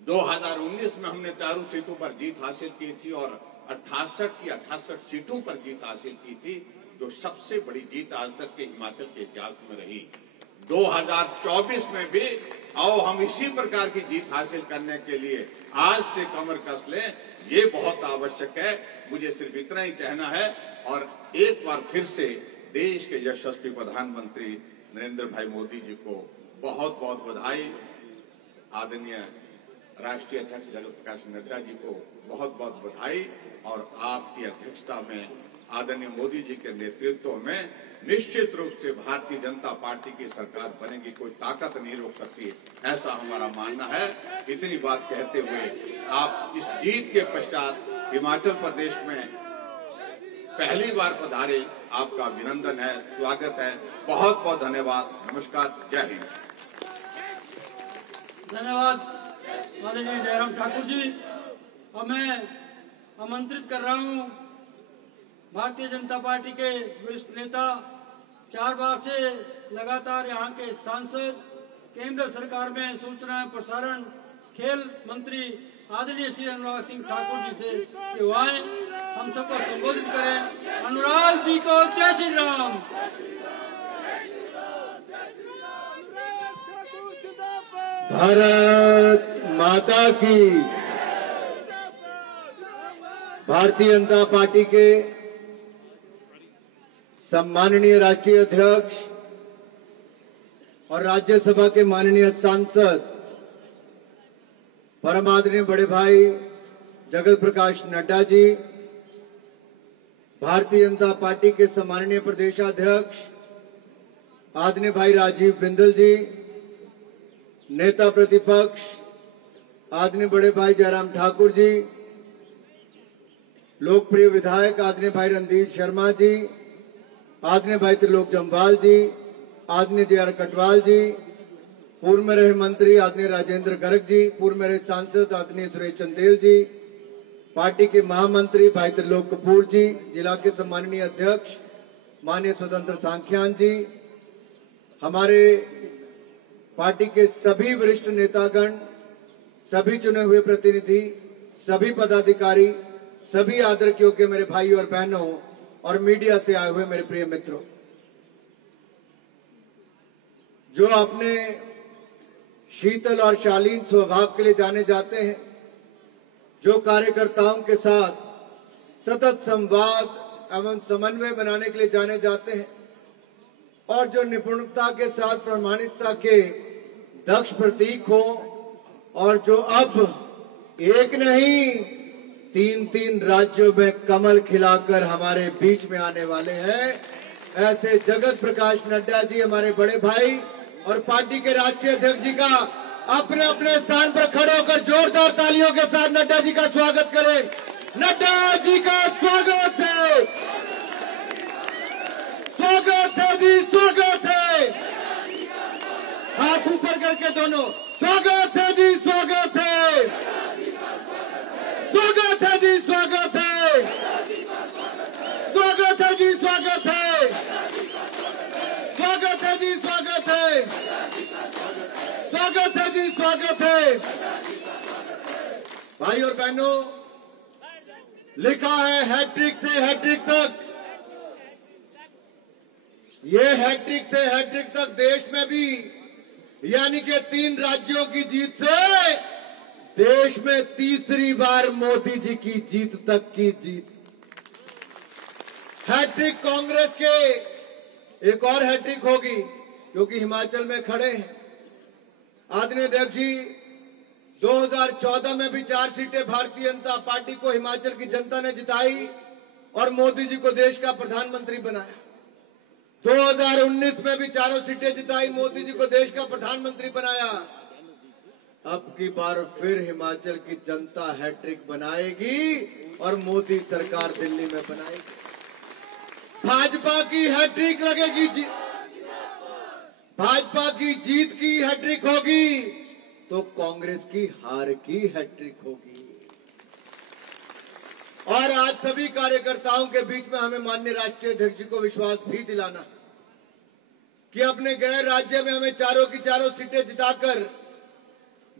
2019 में हमने 4 सीटों पर जीत हासिल की थी और 68 की 68 सीटों पर जीत हासिल की थी, जो सबसे बड़ी जीत आज तक के हिमाचल के इतिहास में रही। 2024 में भी आओ हम इसी प्रकार की जीत हासिल करने के लिए आज से कमर कस लें, ये बहुत आवश्यक है। मुझे सिर्फ इतना ही कहना है और एक बार फिर से देश के यशस्वी प्रधानमंत्री नरेंद्र भाई मोदी जी को बहुत बहुत बधाई, आदरणीय राष्ट्रीय अध्यक्ष जगत प्रकाश नड्डा जी को बहुत बहुत बधाई और आपकी अध्यक्षता में आदरणीय मोदी जी के नेतृत्व में निश्चित रूप से भारतीय जनता पार्टी की सरकार बनेगी, कोई ताकत नहीं रोक सकती, ऐसा हमारा मानना है। इतनी बात कहते हुए आप इस जीत के पश्चात हिमाचल प्रदेश में पहली बार पधारे, आपका अभिनंदन है, स्वागत है, बहुत बहुत धन्यवाद, नमस्कार, जय हिंद। धन्यवाद आदरणीय जयराम ठाकुर जी। और मैं आमंत्रित कर रहा हूं भारतीय जनता पार्टी के वरिष्ठ नेता, 4 बार से लगातार यहाँ के सांसद, केंद्र सरकार में सूचना एवं प्रसारण खेल मंत्री आदरणीय श्री अनुराग सिंह ठाकुर जी से कि वो आए, हम सबको संबोधित करें। अनुराग जी को जय श्री राम। भारत माता की। भारतीय जनता पार्टी के सम्माननीय राष्ट्रीय अध्यक्ष और राज्यसभा के माननीय सांसद परम आदरणीय बड़े भाई जगत प्रकाश नड्डा जी, भारतीय जनता पार्टी के सम्माननीय प्रदेशाध्यक्ष आदरणीय भाई राजीव बिंदल जी, नेता प्रतिपक्ष आदरणीय बड़े भाई जयराम ठाकुर जी, लोकप्रिय विधायक आदरणीय भाई रणधीर शर्मा जी, आदरणीय भाई त्रिलोक जम्वाल जी, आदरणीय जे.आर. कटवाल जी, पूर्व में रहे मंत्री आदरणीय राजेंद्र गर्ग जी, पूर्व में रहे सांसद आदरणीय सुरेश चंदेल जी, पार्टी के महामंत्री भाई त्रिलोक कपूर जी, जिला के सम्माननीय अध्यक्ष माननीय स्वतंत्र सांख्यान जी, हमारे पार्टी के सभी वरिष्ठ नेतागण, सभी चुने हुए प्रतिनिधि, सभी पदाधिकारी, सभी आदर के योग्य मेरे भाई और बहनों और मीडिया से आए हुए मेरे प्रिय मित्रों, जो अपने शीतल और शालीन स्वभाव के लिए जाने जाते हैं, जो कार्यकर्ताओं के साथ सतत संवाद एवं समन्वय बनाने के लिए जाने जाते हैं और जो निपुणता के साथ प्रामाणिकता के दक्ष प्रतीक हो और जो अब एक नहीं 3-3 राज्यों में कमल खिलाकर हमारे बीच में आने वाले हैं, ऐसे जगत प्रकाश नड्डा जी हमारे बड़े भाई और पार्टी के राष्ट्रीय अध्यक्ष जी का अपने अपने स्थान पर खड़े होकर जोरदार तालियों के साथ नड्डा जी का स्वागत करें। नड्डा जी का स्वागत है, स्वागत है जी, स्वागत है। हाथ ऊपर करके दोनों, स्वागत है जी, स्वागत है, स्वागत है जी, स्वागत है, स्वागत है जी, स्वागत है, स्वागत है जी, स्वागत है, स्वागत है जी, स्वागत है। भाई और बहनों, लिखा है हैट्रिक से हैट्रिक तक। ये हैट्रिक से हैट्रिक तक देश में भी, यानी कि 3 राज्यों की जीत से देश में तीसरी बार मोदी जी की जीत तक की जीत। हैट्रिक कांग्रेस के एक और हैट्रिक होगी क्योंकि हिमाचल में खड़े हैं। आदरणीय अध्यक्ष जी 2014 में भी 4 सीटें भारतीय जनता पार्टी को हिमाचल की जनता ने जिताई और मोदी जी को देश का प्रधानमंत्री बनाया। 2019 में भी 4 सीटें जिताई, मोदी जी को देश का प्रधानमंत्री बनाया। अब की बार फिर हिमाचल की जनता हैट्रिक बनाएगी और मोदी सरकार दिल्ली में बनाएगी। भाजपा की हैट्रिक लगेगी, भाजपा की जीत की हैट्रिक होगी तो कांग्रेस की हार की हैट्रिक होगी। और आज सभी कार्यकर्ताओं के बीच में हमें माननीय राष्ट्रीय अध्यक्ष जी को विश्वास भी दिलाना कि अपने गृह राज्य में हमें चारों की चारों सीटें जिताकर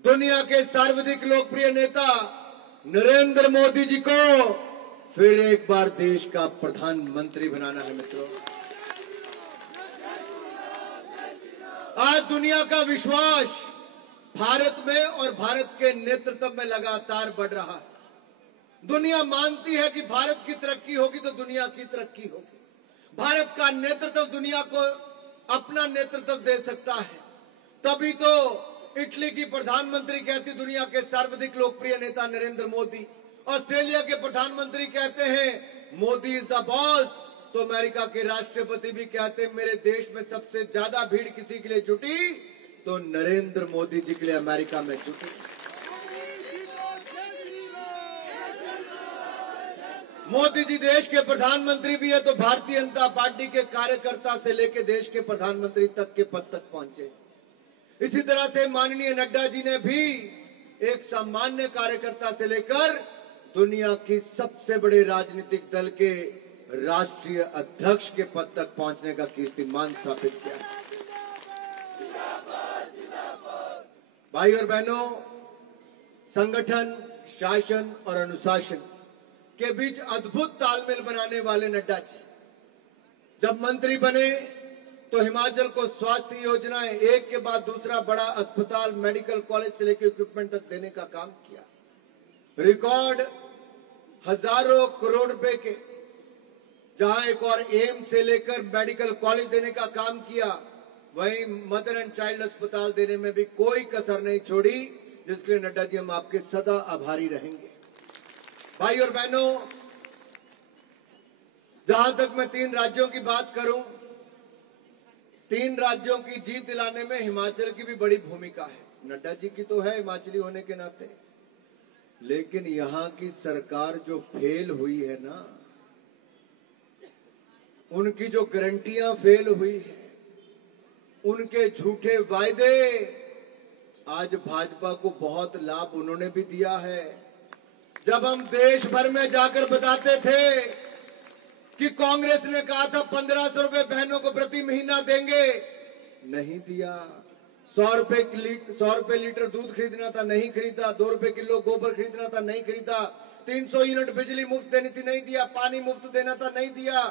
दुनिया के सर्वाधिक लोकप्रिय नेता नरेंद्र मोदी जी को फिर एक बार देश का प्रधानमंत्री बनाना है। मित्रों, आज दुनिया का विश्वास भारत में और भारत के नेतृत्व में लगातार बढ़ रहा है। दुनिया मानती है कि भारत की तरक्की होगी तो दुनिया की तरक्की होगी। भारत का नेतृत्व दुनिया को अपना नेतृत्व दे सकता है। तभी तो इटली की प्रधानमंत्री कहती दुनिया के सर्वाधिक लोकप्रिय नेता नरेंद्र मोदी। ऑस्ट्रेलिया के प्रधानमंत्री कहते हैं मोदी इज द बॉस। तो अमेरिका के राष्ट्रपति भी कहते हैं मेरे देश में सबसे ज्यादा भीड़ किसी के लिए जुटी तो नरेंद्र मोदी जी के लिए अमेरिका में जुटी। मोदी जी देश के प्रधानमंत्री भी है तो भारतीय जनता पार्टी के कार्यकर्ता से लेकर देश के प्रधानमंत्री तक के पद तक पहुंचे। इसी तरह से माननीय नड्डा जी ने भी एक सामान्य कार्यकर्ता से लेकर दुनिया की सबसे बड़े राजनीतिक दल के राष्ट्रीय अध्यक्ष के पद तक पहुंचने का कीर्तिमान स्थापित किया। भाई और बहनों, संगठन, शासन और अनुशासन के बीच अद्भुत तालमेल बनाने वाले नड्डा जी जब मंत्री बने तो हिमाचल को स्वास्थ्य योजनाएं एक के बाद दूसरा बड़ा अस्पताल, मेडिकल कॉलेज से लेकर इक्विपमेंट तक देने का काम किया। रिकॉर्ड हजारों करोड़ रुपए के, जहां एक और एम्स से लेकर मेडिकल कॉलेज देने का काम किया, वहीं मदर एंड चाइल्ड अस्पताल देने में भी कोई कसर नहीं छोड़ी, जिसके लिए नड्डा जी हम आपके सदा आभारी रहेंगे। भाई और बहनों, जहां तक मैं 3 राज्यों की बात करूं, 3 राज्यों की जीत दिलाने में हिमाचल की भी बड़ी भूमिका है। नड्डा जी की तो है हिमाचली होने के नाते, लेकिन यहां की सरकार जो फेल हुई है ना, उनकी जो गारंटियां फेल हुई है, उनके झूठे वायदे, आज भाजपा को बहुत लाभ उन्होंने भी दिया है। जब हम देश भर में जाकर बताते थे कि कांग्रेस ने कहा था 1500 रुपए बहनों को प्रति महीना देंगे, नहीं दिया। 100 रुपए लीटर दूध खरीदना था, नहीं खरीदा। 2 रुपए किलो गोबर खरीदना था, नहीं खरीदा। 300 यूनिट बिजली मुफ्त देनी थी, नहीं दिया। पानी मुफ्त देना था, नहीं दिया।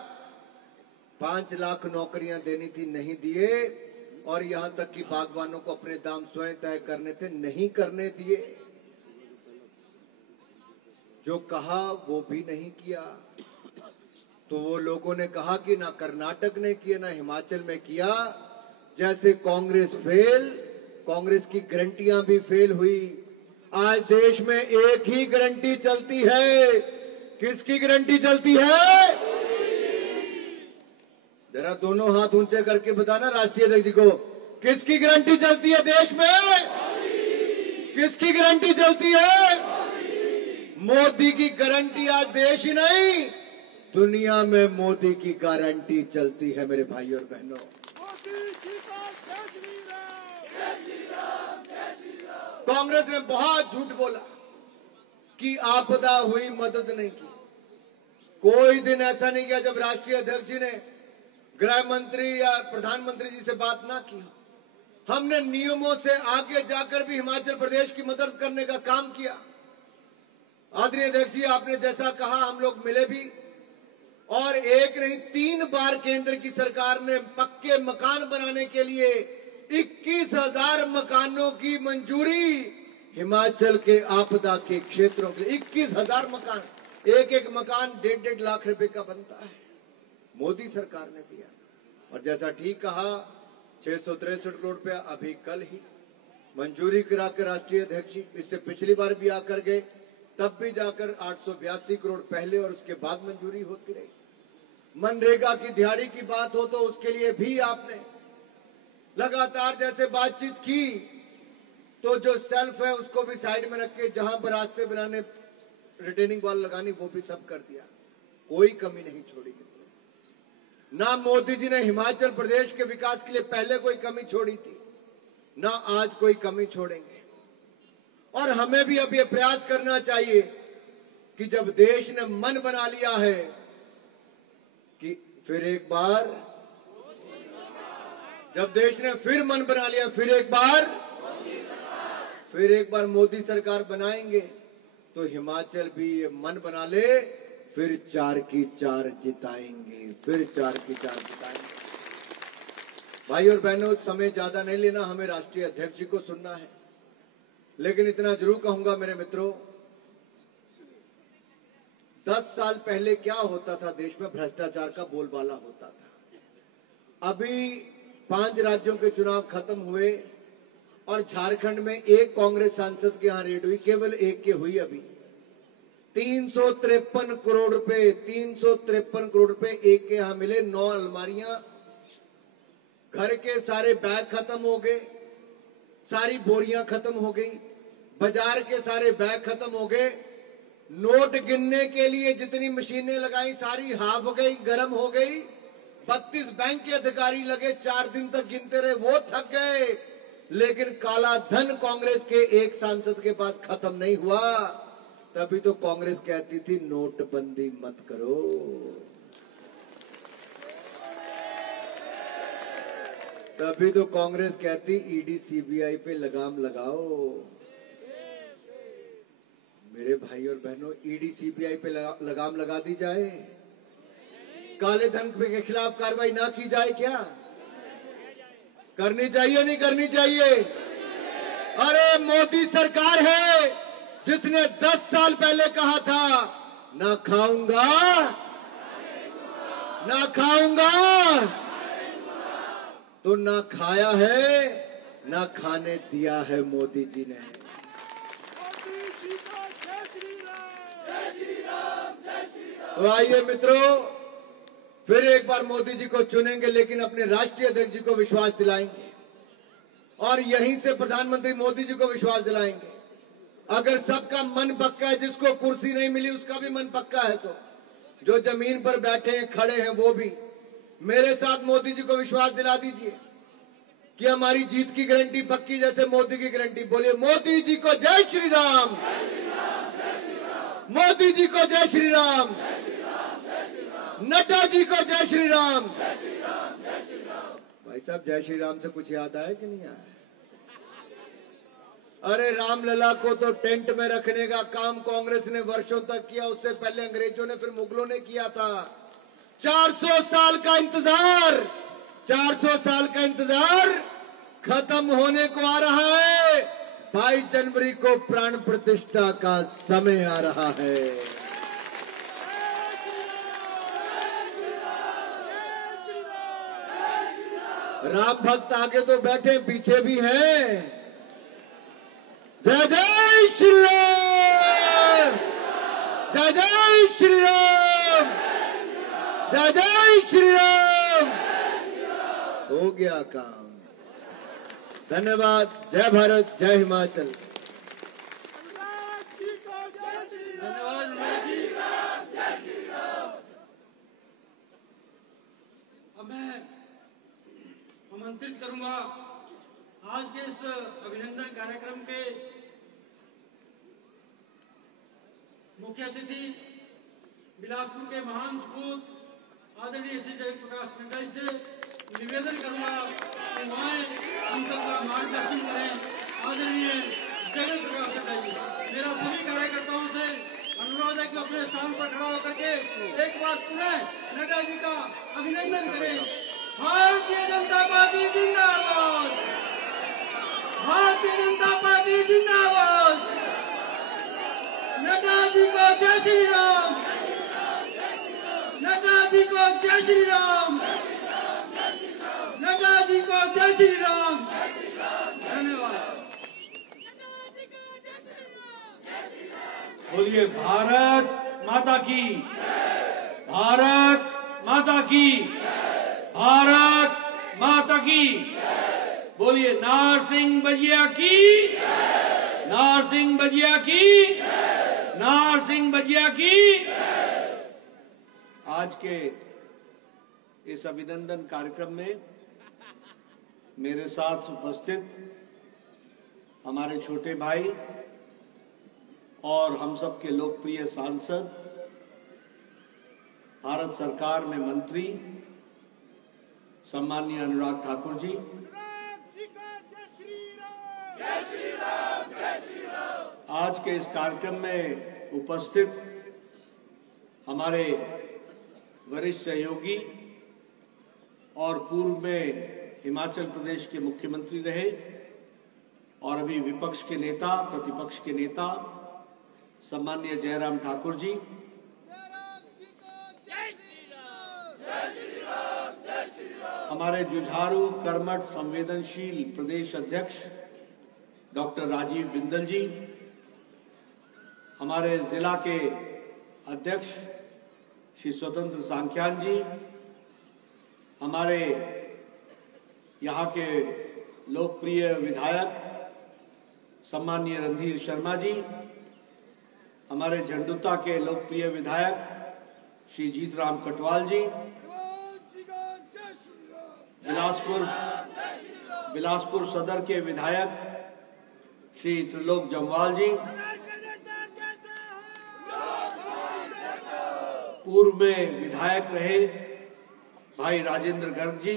5 लाख नौकरियां देनी थी, नहीं दिए। और यहां तक कि बागवानों को अपने दाम स्वयं तय करने थे, नहीं करने दिए। जो कहा वो भी नहीं किया। तो वो लोगों ने कहा कि ना कर्नाटक ने किया ना हिमाचल में किया। जैसे कांग्रेस फेल, कांग्रेस की गारंटियां भी फेल हुई। आज देश में एक ही गारंटी चलती है। किसकी गारंटी चलती है? जरा दोनों हाथ ऊंचे करके बताना राष्ट्रीय अध्यक्ष जी को, किसकी गारंटी चलती है देश में? किसकी गारंटी चलती है? मोदी की गारंटी। आज देश ही नहीं दुनिया में मोदी की गारंटी चलती है मेरे भाई और बहनों। कांग्रेस ने बहुत झूठ बोला कि आपदा हुई, मदद नहीं की। कोई दिन ऐसा नहीं किया जब राष्ट्रीय अध्यक्ष जी ने गृह मंत्री या प्रधानमंत्री जी से बात ना की। हमने नियमों से आगे जाकर भी हिमाचल प्रदेश की मदद करने का काम किया। आदरणीय अध्यक्ष जी, आपने जैसा कहा हम लोग मिले भी, और एक नहीं 3 बार केंद्र की सरकार ने पक्के मकान बनाने के लिए 21,000 मकानों की मंजूरी हिमाचल के आपदा के क्षेत्रों के लिए। 21,000 मकान, एक मकान 1.5 लाख रुपए का बनता है, मोदी सरकार ने दिया। और जैसा ठीक कहा 663 करोड़ रुपया अभी कल ही मंजूरी कराकर राष्ट्रीय अध्यक्ष जी, इससे पिछली बार भी आकर गए, तब भी जाकर 882 करोड़ पहले और उसके बाद मंजूरी होती रही। मनरेगा की दिहाड़ी की बात हो तो उसके लिए भी आपने लगातार जैसे बातचीत की, तो जो सेल्फ है उसको भी साइड में रख के जहां पर रास्ते बनाने, रिटेनिंग वॉल लगानी, वो भी सब कर दिया। कोई कमी नहीं छोड़ी मित्रों। ना मोदी जी ने हिमाचल प्रदेश के विकास के लिए पहले कोई कमी छोड़ी थी, ना आज कोई कमी छोड़ेंगे। और हमें भी अब ये प्रयास करना चाहिए कि जब देश ने मन बना लिया है कि फिर एक बार, जब देश ने फिर मन बना लिया फिर एक बार मोदी सरकार बनाएंगे, तो हिमाचल भी ये मन बना ले, फिर 4 की 4 जिताएंगे, फिर 4 की 4 जिताएंगे। भाई और बहनों, समय ज्यादा नहीं लेना, हमें राष्ट्रीय अध्यक्ष जी को सुनना है। लेकिन इतना जरूर कहूंगा मेरे मित्रों, 10 साल पहले क्या होता था देश में? भ्रष्टाचार का बोलबाला होता था। अभी 5 राज्यों के चुनाव खत्म हुए और झारखंड में एक कांग्रेस सांसद के यहां रेड हुई, केवल एक के हुई अभी। 353 करोड़ रुपए, 353 करोड़ रुपए एक के यहां मिले। 9 अलमारियां, घर के सारे बैग खत्म हो गए, सारी बोरियां खत्म हो गई, बाजार के सारे बैग खत्म हो गए। नोट गिनने के लिए जितनी मशीनें लगाई सारी हाफ गई, गर्म हो गई। 32 बैंक के अधिकारी लगे, 4 दिन तक गिनते रहे, वो थक गए। लेकिन काला धन कांग्रेस के एक सांसद के पास खत्म नहीं हुआ। तभी तो कांग्रेस कहती थी नोटबंदी मत करो। तभी तो कांग्रेस कहती ईडी सीबीआई पे लगाम लगाओ। मेरे भाई और बहनों, ईडी सीबीआई पे लगाम लगा दी जाए, काले धन के खिलाफ कार्रवाई ना की जाए क्या? करनी चाहिए नहीं करनी चाहिए? अरे मोदी सरकार है जिसने 10 साल पहले कहा था ना खाऊंगा ना खाऊंगा, तो ना खाया है ना खाने दिया है मोदी जी ने। तो आइए मित्रों, फिर एक बार मोदी जी को चुनेंगे, लेकिन अपने राष्ट्रीय अध्यक्ष जी को विश्वास दिलाएंगे और यहीं से प्रधानमंत्री मोदी जी को विश्वास दिलाएंगे। अगर सबका मन पक्का है, जिसको कुर्सी नहीं मिली उसका भी मन पक्का है, तो जो जमीन पर बैठे हैं, खड़े हैं, वो भी मेरे साथ मोदी जी को विश्वास दिला दीजिए कि हमारी जीत की गारंटी पक्की, जैसे मोदी की गारंटी। बोलिए मोदी जी को जय श्री राम, मोदी जी को जय श्री राम, नड्डा जी को जय श्री राम। भाई साहब, जय श्री राम से कुछ याद आया कि नहीं आया? अरे रामलला को तो टेंट में रखने का काम कांग्रेस ने वर्षों तक किया, उससे पहले अंग्रेजों ने, फिर मुगलों ने किया था। 400 साल का इंतजार, 400 साल का इंतजार खत्म होने को आ रहा है। 22 जनवरी को प्राण प्रतिष्ठा का समय आ रहा है। राम भक्त आगे तो बैठे, पीछे भी हैं। जय जय श्री राम, जय जय श्री राम, जय जय श्री राम। हो गया काम। धन्यवाद। जय भारत, जय हिमाचल। धन्यवाद अनुराग जी। अब मैं आमंत्रित करूंगा आज के इस अभिनंदन कार्यक्रम के मुख्य अतिथि बिलासपुर के महान सपूत आदरणीय श्री जयप्रकाश नड्डा जी से निवेदन करूंगा कि वहाँ हम सबका मार्गदर्शन करें। आदरणीय जगत प्रकाश नड्डा जी, मेरा सभी कार्यकर्ताओं से अनुरोध है कि अपने स्थान पर खड़ा होकर के एक बार पुनः नड्डा जी का अभिनंदन करें। भारतीय जनता पार्टी जिंदाबाद, भारतीय जनता पार्टी जिंदाबाद। नड्डा जी को जय श्री राम, नड्डा जी को जय श्री राम, नड्डा जी को जय श्री राम। धन्यवाद। बोलिए भारत माता की, भारत माता की, भारत माता की। बोलिए नारसिंह बजिया की, नारसिंह बजिया की, नारसिंह बजिया की। आज के इस अभिनंदन कार्यक्रम में मेरे साथ उपस्थित हमारे छोटे भाई और हम सब के लोकप्रिय सांसद, भारत सरकार में मंत्री सम्माननीय अनुराग ठाकुर जी, आज के इस कार्यक्रम में उपस्थित हमारे वरिष्ठ सहयोगी और पूर्व में हिमाचल प्रदेश के मुख्यमंत्री रहे और अभी विपक्ष के नेता, प्रतिपक्ष के नेता सम्माननीय जयराम ठाकुर जी, हमारे जुझारू कर्मठ संवेदनशील प्रदेश अध्यक्ष डॉक्टर राजीव बिंदल जी, हमारे जिला के अध्यक्ष श्री स्वतंत्र सांख्यान जी, हमारे यहाँ के लोकप्रिय विधायक सम्माननीय रणधीर शर्मा जी, हमारे झंडुता के लोकप्रिय विधायक श्री जीतराम कटवाल जी, बिलासपुर सदर के विधायक श्री त्रिलोक जम्वाल जी, पूर्व में विधायक रहे भाई राजेंद्र गर्ग जी,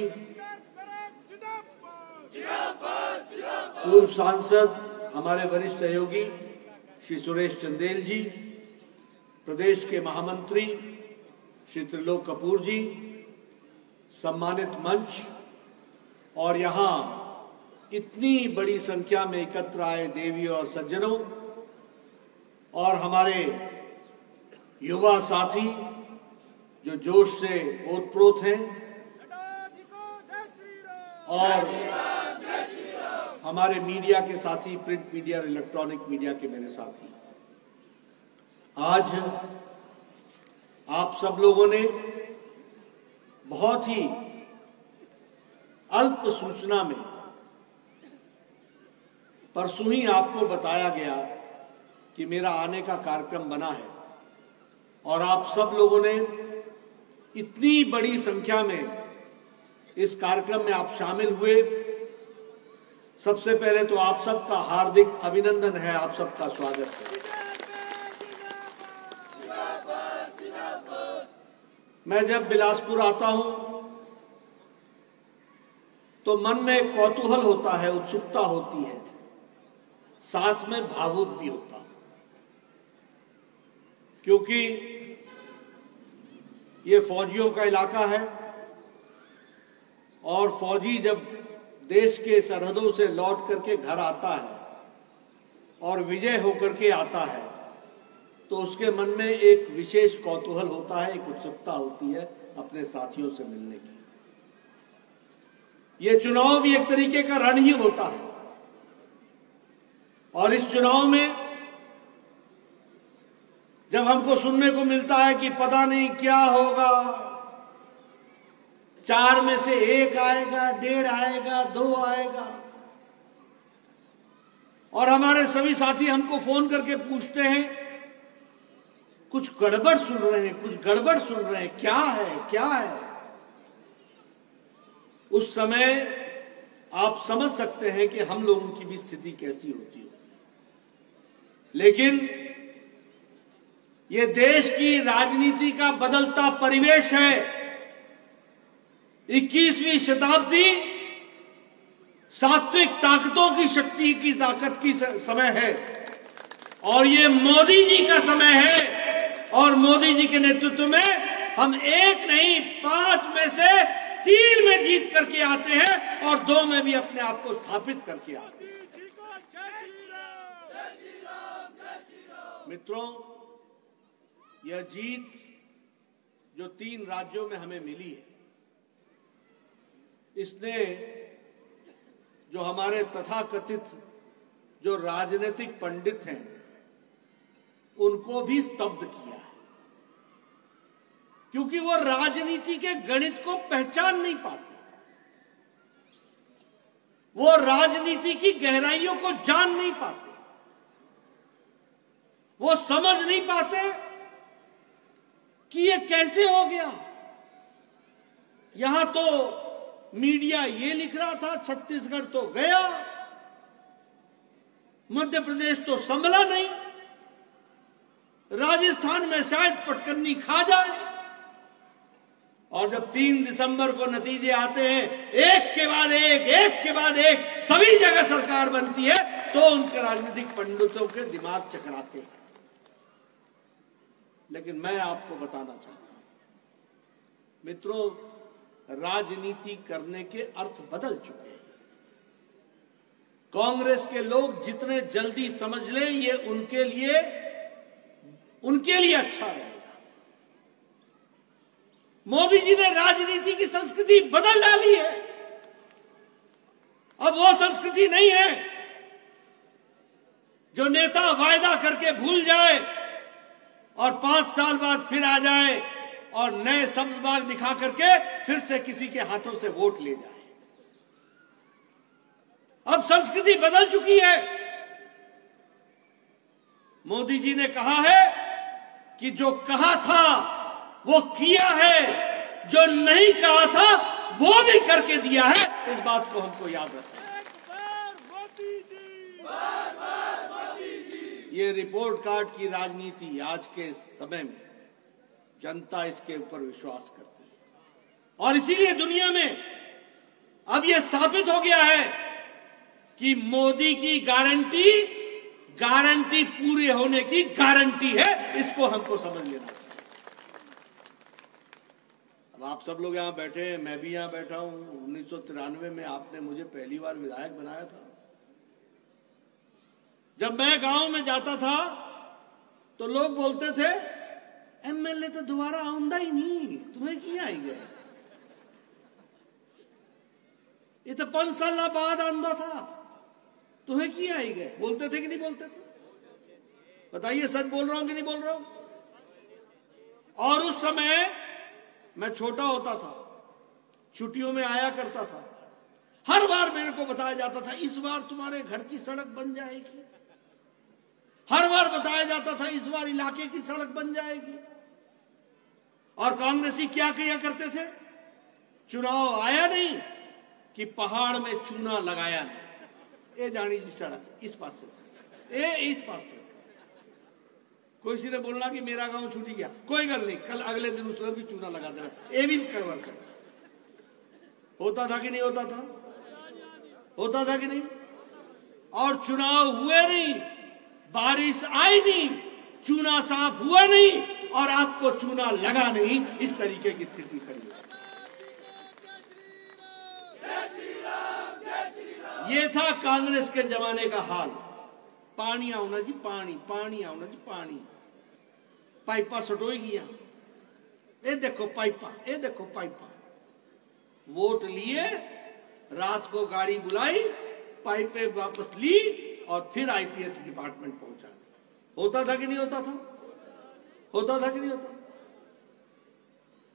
पूर्व सांसद हमारे वरिष्ठ सहयोगी श्री सुरेश चंदेल जी, प्रदेश के महामंत्री श्री त्रिलोक कपूर जी, सम्मानित मंच और यहाँ इतनी बड़ी संख्या में एकत्र आए देवी और सज्जनों और हमारे युवा साथी जो जोश से ओतप्रोत हैं और हमारे मीडिया के साथी, प्रिंट मीडिया और इलेक्ट्रॉनिक मीडिया के मेरे साथी, आज आप सब लोगों ने बहुत ही अल्प सूचना में परसों ही आपको बताया गया कि मेरा आने का कार्यक्रम बना है और आप सब लोगों ने इतनी बड़ी संख्या में इस कार्यक्रम में आप शामिल हुए। सबसे पहले तो आप सबका हार्दिक अभिनंदन है, आप सबका स्वागत है। मैं जब बिलासपुर आता हूं तो मन में कौतूहल होता है, उत्सुकता होती है, साथ में भावुक भी होता हूं, क्योंकि ये फौजियों का इलाका है और फौजी जब देश के सरहदों से लौट करके घर आता है और विजय होकर के आता है तो उसके मन में एक विशेष कौतूहल होता है, एक उत्सुकता होती है अपने साथियों से मिलने की। ये चुनाव भी एक तरीके का रण ही होता है और इस चुनाव में जब हमको सुनने को मिलता है कि पता नहीं क्या होगा, 4 में से 1 आएगा, 1.5 आएगा, 2 आएगा, और हमारे सभी साथी हमको फोन करके पूछते हैं कुछ गड़बड़ सुन रहे हैं, कुछ गड़बड़ सुन रहे हैं, क्या है, क्या है। उस समय आप समझ सकते हैं कि हम लोगों की भी स्थिति कैसी होती है। लेकिन ये देश की राजनीति का बदलता परिवेश है। 21वीं शताब्दी सात्विक ताकतों की शक्ति की ताकत की समय है और ये मोदी जी का समय है और मोदी जी के नेतृत्व में हम 1 नहीं 5 में से 3 में जीत करके आते हैं और 2 में भी अपने आप को स्थापित करके आते हैं। मित्रों, यह जीत जो 3 राज्यों में हमें मिली है, इसने जो हमारे तथाकथित जो राजनीतिक पंडित हैं उनको भी स्तब्ध किया है, क्योंकि वो राजनीति के गणित को पहचान नहीं पाते, वो राजनीति की गहराइयों को जान नहीं पाते, वो समझ नहीं पाते कि ये कैसे हो गया। यहां तो मीडिया ये लिख रहा था छत्तीसगढ़ तो गया, मध्य प्रदेश तो संभला नहीं, राजस्थान में शायद पटकन्नी खा जाए, और जब 3 दिसंबर को नतीजे आते हैं, एक के बाद एक सभी जगह सरकार बनती है, तो उनके राजनीतिक पंडितों के दिमाग चकराते हैं। लेकिन मैं आपको बताना चाहता हूं मित्रों, राजनीति करने के अर्थ बदल चुके हैं। कांग्रेस के लोग जितने जल्दी समझ लें ये उनके लिए अच्छा रहेगा। मोदी जी ने राजनीति की संस्कृति बदल डाली है। अब वो संस्कृति नहीं है जो नेता वायदा करके भूल जाए और 5 साल बाद फिर आ जाए और नए सब्ज बाग दिखा करके फिर से किसी के हाथों से वोट ले जाए। अब संस्कृति बदल चुकी है। मोदी जी ने कहा है कि जो कहा था वो किया है, जो नहीं कहा था वो भी करके दिया है। इस बात को हमको याद रखना है। ये रिपोर्ट कार्ड की राजनीति आज के समय में जनता इसके ऊपर विश्वास करती है और इसीलिए दुनिया में अब यह स्थापित हो गया है कि मोदी की गारंटी पूरे होने की गारंटी है। इसको हमको समझ लेना चाहिए। अब आप सब लोग यहां बैठे हैं, मैं भी यहां बैठा हूं। 1993 में आपने मुझे पहली बार विधायक बनाया था। जब मैं गांव में जाता था तो लोग बोलते थे एमएलए तो दोबारा आऊंगा ही नहीं, तुम्हें क्या आई गए, ये तो 5 साल बाद आंदा था, तुम्हें क्या आई गए। बोलते थे कि नहीं बोलते थे? बताइए, सच बोल रहा हूं कि नहीं बोल रहा हूं? और उस समय मैं छोटा होता था, छुट्टियों में आया करता था। हर बार मेरे को बताया जाता था इस बार तुम्हारे घर की सड़क बन जाएगी। हर बार बताया जाता था इस बार इलाके की सड़क बन जाएगी। और कांग्रेसी क्या किया करते थे? चुनाव आया नहीं कि पहाड़ में चूना लगाया नहीं। ए जानी जी सड़क इस पास से, ए इस पास से। कोई सी ने बोलना कि मेरा गांव छूटी गया, कोई गल नहीं, कल अगले दिन उस भी चूना लगा देना, ये भी करवर कर। होता था कि नहीं होता था? होता था कि नहीं? और चुनाव हुए नहीं, बारिश आई नहीं, चूना साफ हुआ नहीं और आपको चूना लगा नहीं। इस तरीके की स्थिति खड़ी है। ये था कांग्रेस के जमाने का हाल। पानी आना जी, पानी पानी आना जी, पानी पाइपा सटोई गया। ये देखो पाइपा, ये देखो पाइपा। वोट लिए, रात को गाड़ी बुलाई, पाइपे वापस ली और फिर आईपीएच डिपार्टमेंट पहुंचा दी। होता था कि नहीं होता था? होता था कि नहीं होता?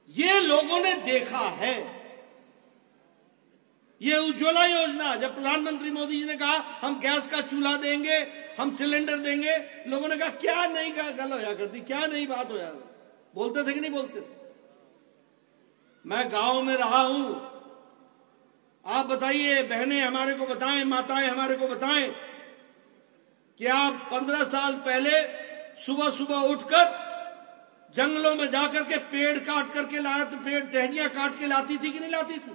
ये लोगों ने देखा है। ये उज्ज्वला योजना, जब प्रधानमंत्री मोदी जी ने कहा हम गैस का चूल्हा देंगे, हम सिलेंडर देंगे, लोगों ने कहा क्या नई गल होया करती, क्या नई बात होया। बोलते थे कि नहीं बोलते थे? मैं गांव में रहा हूं। आप बताइए, बहनें हमारे को बताएं, माताएं हमारे को बताएं कि आप 15 साल पहले सुबह सुबह उठकर जंगलों में जाकर के पेड़ काट करके लाया तो पेड़ टहनियां काट के लाती थी कि नहीं लाती थी?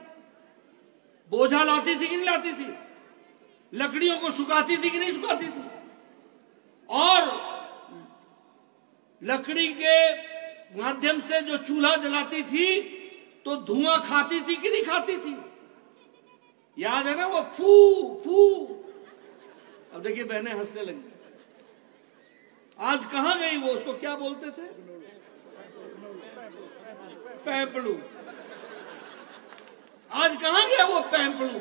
बोझा लाती थी कि नहीं लाती थी? लकड़ियों को सुखाती थी कि नहीं सुखाती थी? और लकड़ी के माध्यम से जो चूल्हा जलाती थी तो धुआं खाती थी कि नहीं खाती थी? याद है ना वो फू फू। अब देखिए बहनें हंसने लगी। आज कहां गई वो? उसको क्या बोलते थे? पैपड़ू। आज कहां गया वो पैपड़ू?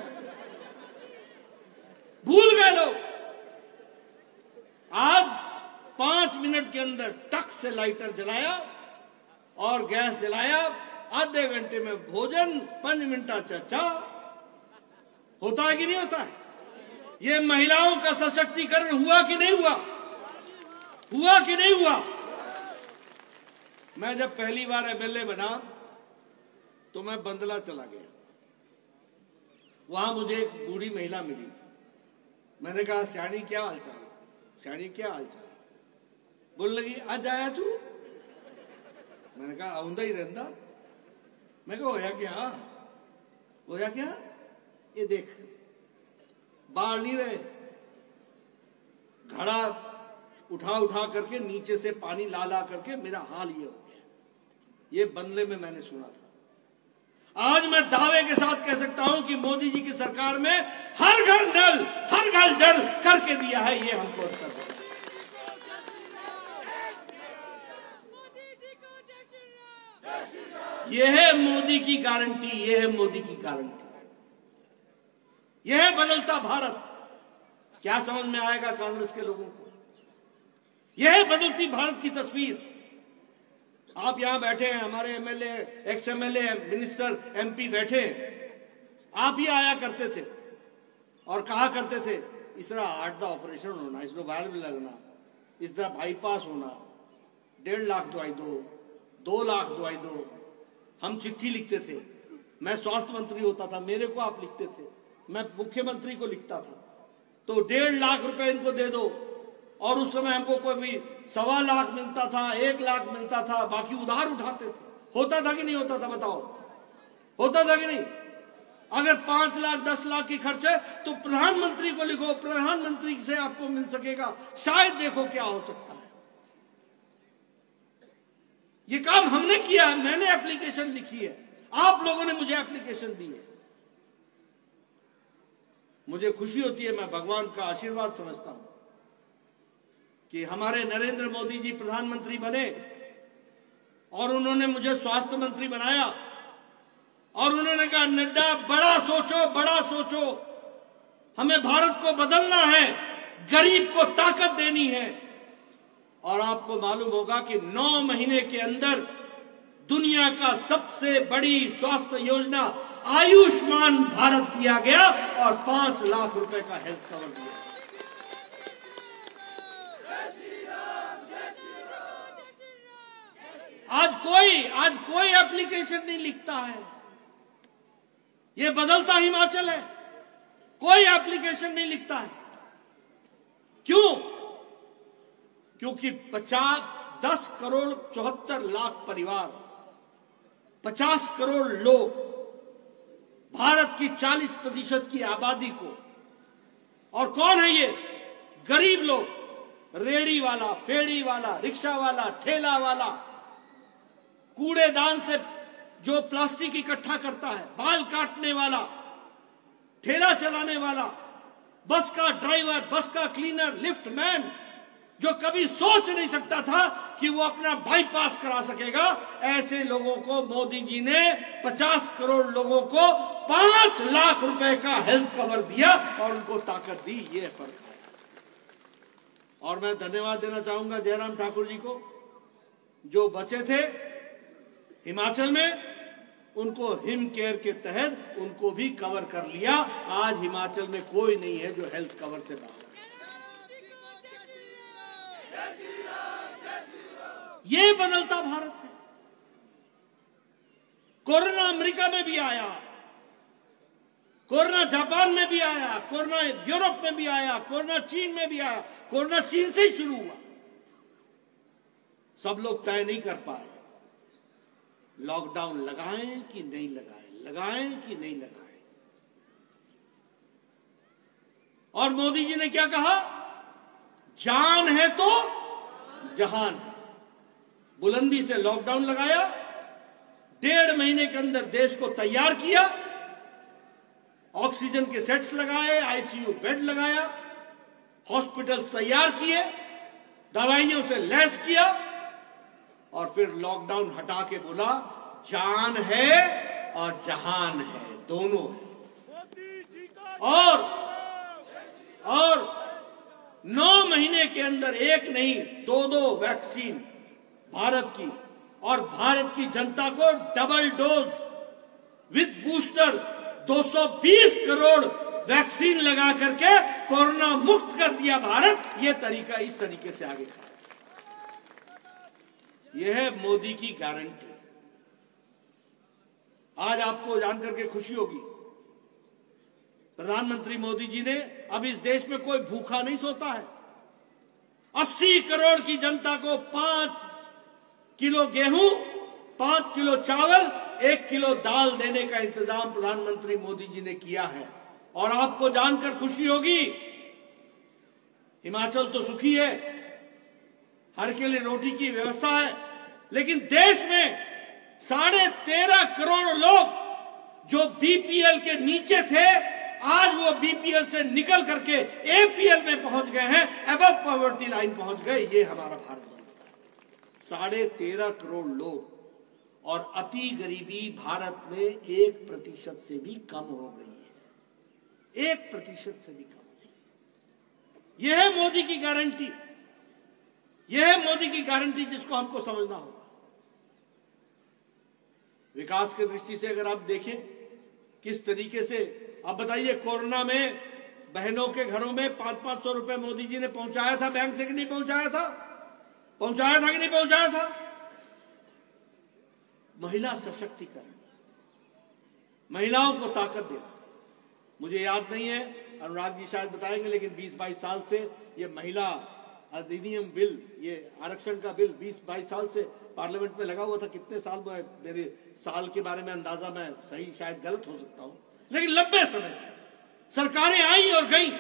भूल गए लोग। आज 5 मिनट के अंदर टक से लाइटर जलाया और गैस जलाया, आधे घंटे में भोजन, 5 मिनट चर्चा। होता है कि नहीं होता है? ये महिलाओं का सशक्तिकरण हुआ कि नहीं हुआ? हुआ कि नहीं हुआ? मैं जब पहली बार एमएलए बना तो मैं बंदला चला गया। वहां मुझे एक बूढ़ी महिला मिली। मैंने कहा श्याणी क्या हालचाल? श्याणी क्या हालचाल? बोलने लगी आज आया तू? मैंने कहा आऊंदा ही रहता। मैं कहा होया क्या? होया क्या? ये देख, बाढ़ नहीं रहे, घड़ा उठा उठा करके नीचे से पानी ला ला करके मेरा हाल ये हो गया। ये बंगले में मैंने सुना था। आज मैं दावे के साथ कह सकता हूं कि मोदी जी की सरकार में हर घर नल, हर घर जल करके दिया है। ये हमको उत्तर दो। यह है मोदी की गारंटी, यह है मोदी की गारंटी, यह है बदलता भारत। क्या समझ में आएगा कांग्रेस के लोगों को? यह है बदलती भारत की तस्वीर। आप यहां बैठे हैं, हमारे MLA, ex MLA, minister, MP बैठे हैं। आप ही आया करते थे और कहा करते थे इस तरह हार्ट का ऑपरेशन होना, इस तरह वाल्व लगना, इस तरह बाईपास होना, 1.5 लाख दवाई दो, 2 लाख दवाई दो। हम चिट्ठी लिखते थे। मैं स्वास्थ्य मंत्री होता था, मेरे को आप लिखते थे, मैं मुख्यमंत्री को लिखता था। तो 1.5 लाख रुपए इनको दे दो। और उस समय हमको कोई भी 1.25 लाख मिलता था, 1 लाख मिलता था, बाकी उधार उठाते थे। होता था कि नहीं होता था? बताओ, होता था कि नहीं? अगर 5 लाख 10 लाख की खर्च है तो प्रधानमंत्री को लिखो, प्रधानमंत्री से आपको मिल सकेगा। शायद देखो क्या हो सकता है। ये काम हमने किया है, मैंने एप्लीकेशन लिखी है, आप लोगों ने मुझे एप्लीकेशन दी है। मुझे खुशी होती है, मैं भगवान का आशीर्वाद समझता हूं कि हमारे नरेंद्र मोदी जी प्रधानमंत्री बने और उन्होंने मुझे स्वास्थ्य मंत्री बनाया। और उन्होंने कहा नड्डा बड़ा सोचो, बड़ा सोचो, हमें भारत को बदलना है, गरीब को ताकत देनी है। और आपको मालूम होगा कि 9 महीने के अंदर दुनिया का सबसे बड़ी स्वास्थ्य योजना आयुष्मान भारत दिया गया और 5 लाख रुपए का हेल्थ कवर दिया। आज कोई एप्लीकेशन नहीं लिखता है। ये बदलता हिमाचल है, कोई एप्लीकेशन नहीं लिखता है। क्यों? क्योंकि 10 करोड़ 74 लाख परिवार, 50 करोड़ लोग, भारत की 40% की आबादी को, और कौन है ये? गरीब लोग, रेड़ी वाला, फेड़ी वाला, रिक्शा वाला, ठेला वाला, कूड़ेदान से जो प्लास्टिक इकट्ठा करता है, बाल काटने वाला, ठेला चलाने वाला, बस का ड्राइवर, बस का क्लीनर, लिफ्ट मैन, जो कभी सोच नहीं सकता था कि वो अपना बाईपास करा सकेगा, ऐसे लोगों को मोदी जी ने 50 करोड़ लोगों को 5 लाख रुपए का हेल्थ कवर दिया और उनको ताकत दी। ये फर्क है। और मैं धन्यवाद देना चाहूंगा जयराम ठाकुर जी को, जो बचे थे हिमाचल में, उनको हिम केयर के तहत उनको भी कवर कर लिया। आज हिमाचल में कोई नहीं है जो हेल्थ कवर से बाहर। ये बदलता भारत है। कोरोना अमेरिका में भी आया, कोरोना जापान में भी आया, कोरोना यूरोप में भी आया, कोरोना चीन में भी आया। कोरोना चीन से ही शुरू हुआ। सब लोग तय नहीं कर पाए लॉकडाउन लगाएं कि नहीं लगाएं, लगाएं कि नहीं लगाएं। और मोदी जी ने क्या कहा? जान है तो जहान है। बुलंदी से लॉकडाउन लगाया, 1.5 महीने के अंदर देश को तैयार किया, ऑक्सीजन के सेट्स लगाए, आईसीयू बेड लगाया, हॉस्पिटल्स तैयार किए, दवाइयों से लैस किया और फिर लॉकडाउन हटा के बोला जान है और जहान है, दोनों है। और 9 महीने के अंदर एक नहीं 2 वैक्सीन भारत की, और भारत की जनता को double dose with booster 220 crore vaccine लगा करके कोरोना मुक्त कर दिया भारत। ये तरीका, इस तरीके से आगे खड़ा। यह है मोदी की गारंटी। आज आपको जानकर के खुशी होगी, प्रधानमंत्री मोदी जी ने, अब इस देश में कोई भूखा नहीं सोता है। 80 करोड़ की जनता को 5 किलो गेहूं, 5 किलो चावल, 1 किलो दाल देने का इंतजाम प्रधानमंत्री मोदी जी ने किया है। और आपको जानकर खुशी होगी, हिमाचल तो सुखी है, हर के लिए रोटी की व्यवस्था है, लेकिन देश में 13.5 करोड़ लोग जो बीपीएल के नीचे थे, आज वो बीपीएल से निकल करके एपीएल में पहुंच गए हैं, अबव पॉवर्टी लाइन पहुंच गए। ये हमारा भारत बनता है। 13.5 करोड़ लोग, और अति गरीबी भारत में 1% से भी कम हो गई है। 1% से भी कम। यह है मोदी की गारंटी। यह है मोदी की गारंटी जिसको हमको समझना होगा। विकास की दृष्टि से अगर आप देखें किस तरीके से, आप बताइए, कोरोना में बहनों के घरों में 500-500 रुपए मोदी जी ने पहुंचाया था बैंक से कि नहीं पहुंचाया था? पहुंचाया था कि नहीं पहुंचाया था? महिला सशक्तिकरण, महिलाओं को ताकत देना। मुझे याद नहीं है, अनुराग जी शायद बताएंगे, लेकिन 20-22 साल से ये महिला अधिनियम बिल, ये आरक्षण का बिल 20-22 साल से पार्लियामेंट में लगा हुआ था। कितने साल में, मेरे साल के बारे में अंदाजा मैं सही शायद गलत हो सकता हूं, लेकिन लंबे समय से सरकारें आई और गई,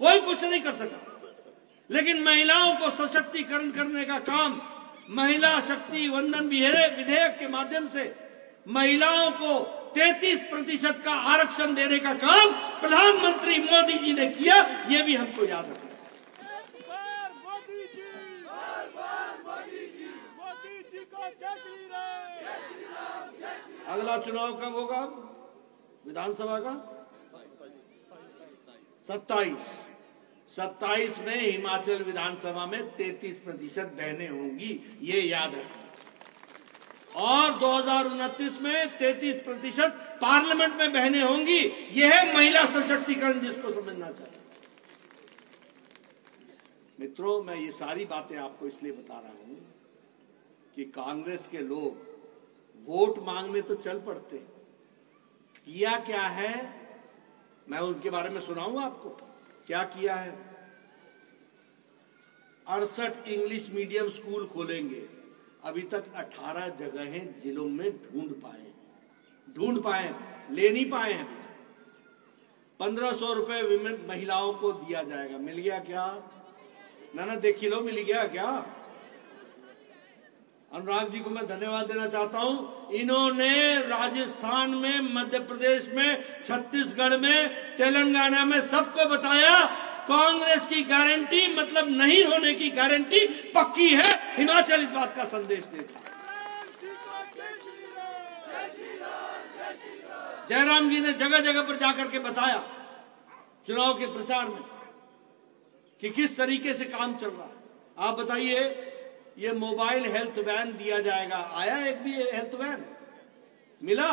कोई कुछ नहीं कर सका। लेकिन महिलाओं को सशक्तिकरण करने का काम, महिला शक्ति वंदन विधेयक के माध्यम से महिलाओं को 33% का आरक्षण देने का काम प्रधानमंत्री मोदी जी ने किया। यह भी हमको याद रखना है। अगला चुनाव कब होगा? विधानसभा का 27 में हिमाचल विधानसभा में 33% बहनें होंगी, ये याद रखना। और 2029 में 33% पार्लियामेंट में बहनें होंगी। यह है महिला सशक्तिकरण, जिसको समझना चाहिए। मित्रों, मैं ये सारी बातें आपको इसलिए बता रहा हूं कि कांग्रेस के लोग वोट मांगने तो चल पड़ते हैं, किया क्या है मैं उनके बारे में सुनाऊंगा आपको। क्या किया है? 68 इंग्लिश मीडियम स्कूल खोलेंगे। अभी तक 18 जगहें जिलों में ढूंढ पाए, ले नहीं पाए हैं। 1500 रुपए विमेन महिलाओं को दिया जाएगा। मिल गया क्या? ना देखी लो, मिल गया क्या? अनुराग जी को मैं धन्यवाद देना चाहता हूं। इन्होंने राजस्थान में, मध्य प्रदेश में, छत्तीसगढ़ में, तेलंगाना में सबको बताया कांग्रेस की गारंटी मतलब नहीं होने की गारंटी पक्की है। हिमाचल इस बात का संदेश देगा। जयराम जी ने जगह जगह पर जाकर के बताया चुनाव के प्रचार में कि किस तरीके से काम चल रहा है। आप बताइए, ये मोबाइल हेल्थ वैन दिया जाएगा, आया एक भी हेल्थ वैन मिला?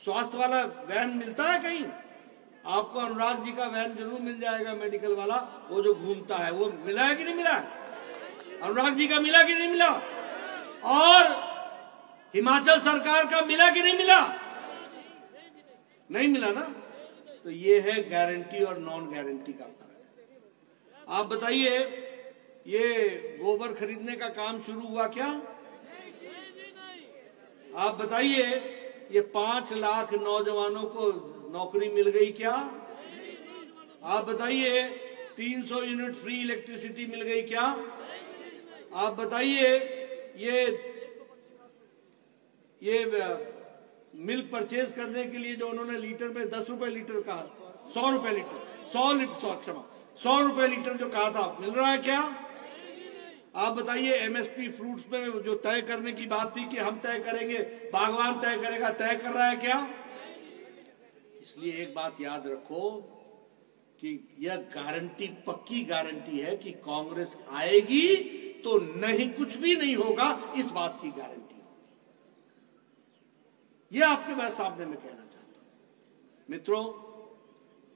स्वास्थ्य वाला वैन मिलता है कहीं? आपको अनुराग जी का वैन जरूर मिल जाएगा, मेडिकल वाला, वो जो घूमता है, वो मिला है कि नहीं मिला? अनुराग जी का मिला कि नहीं मिला? और हिमाचल सरकार का मिला कि नहीं मिला? नहीं मिला ना। तो ये है गारंटी और नॉन गारंटी का फर्क। आप बताइए, ये गोबर खरीदने का काम शुरू हुआ क्या? आप बताइए, ये 5 लाख नौजवानों को नौकरी मिल गई क्या? आप बताइए, 300 यूनिट फ्री इलेक्ट्रिसिटी मिल गई क्या? आप बताइए, ये मिल्क परचेज करने के लिए जो उन्होंने लीटर में 10 रुपए लीटर कहा, 100 रुपए लीटर, 100 रुपए लीटर जो कहा था, मिल रहा है क्या? आप बताइए, एमएसपी फ्रूट्स में जो तय करने की बात थी कि हम तय करेंगे, बागवान तय करेगा, तय कर रहा है क्या? इसलिए एक बात याद रखो कि यह गारंटी पक्की गारंटी है कि कांग्रेस आएगी तो नहीं, कुछ भी नहीं होगा, इस बात की गारंटी। यह आपके मैं सामने में कहना चाहता हूं। मित्रों,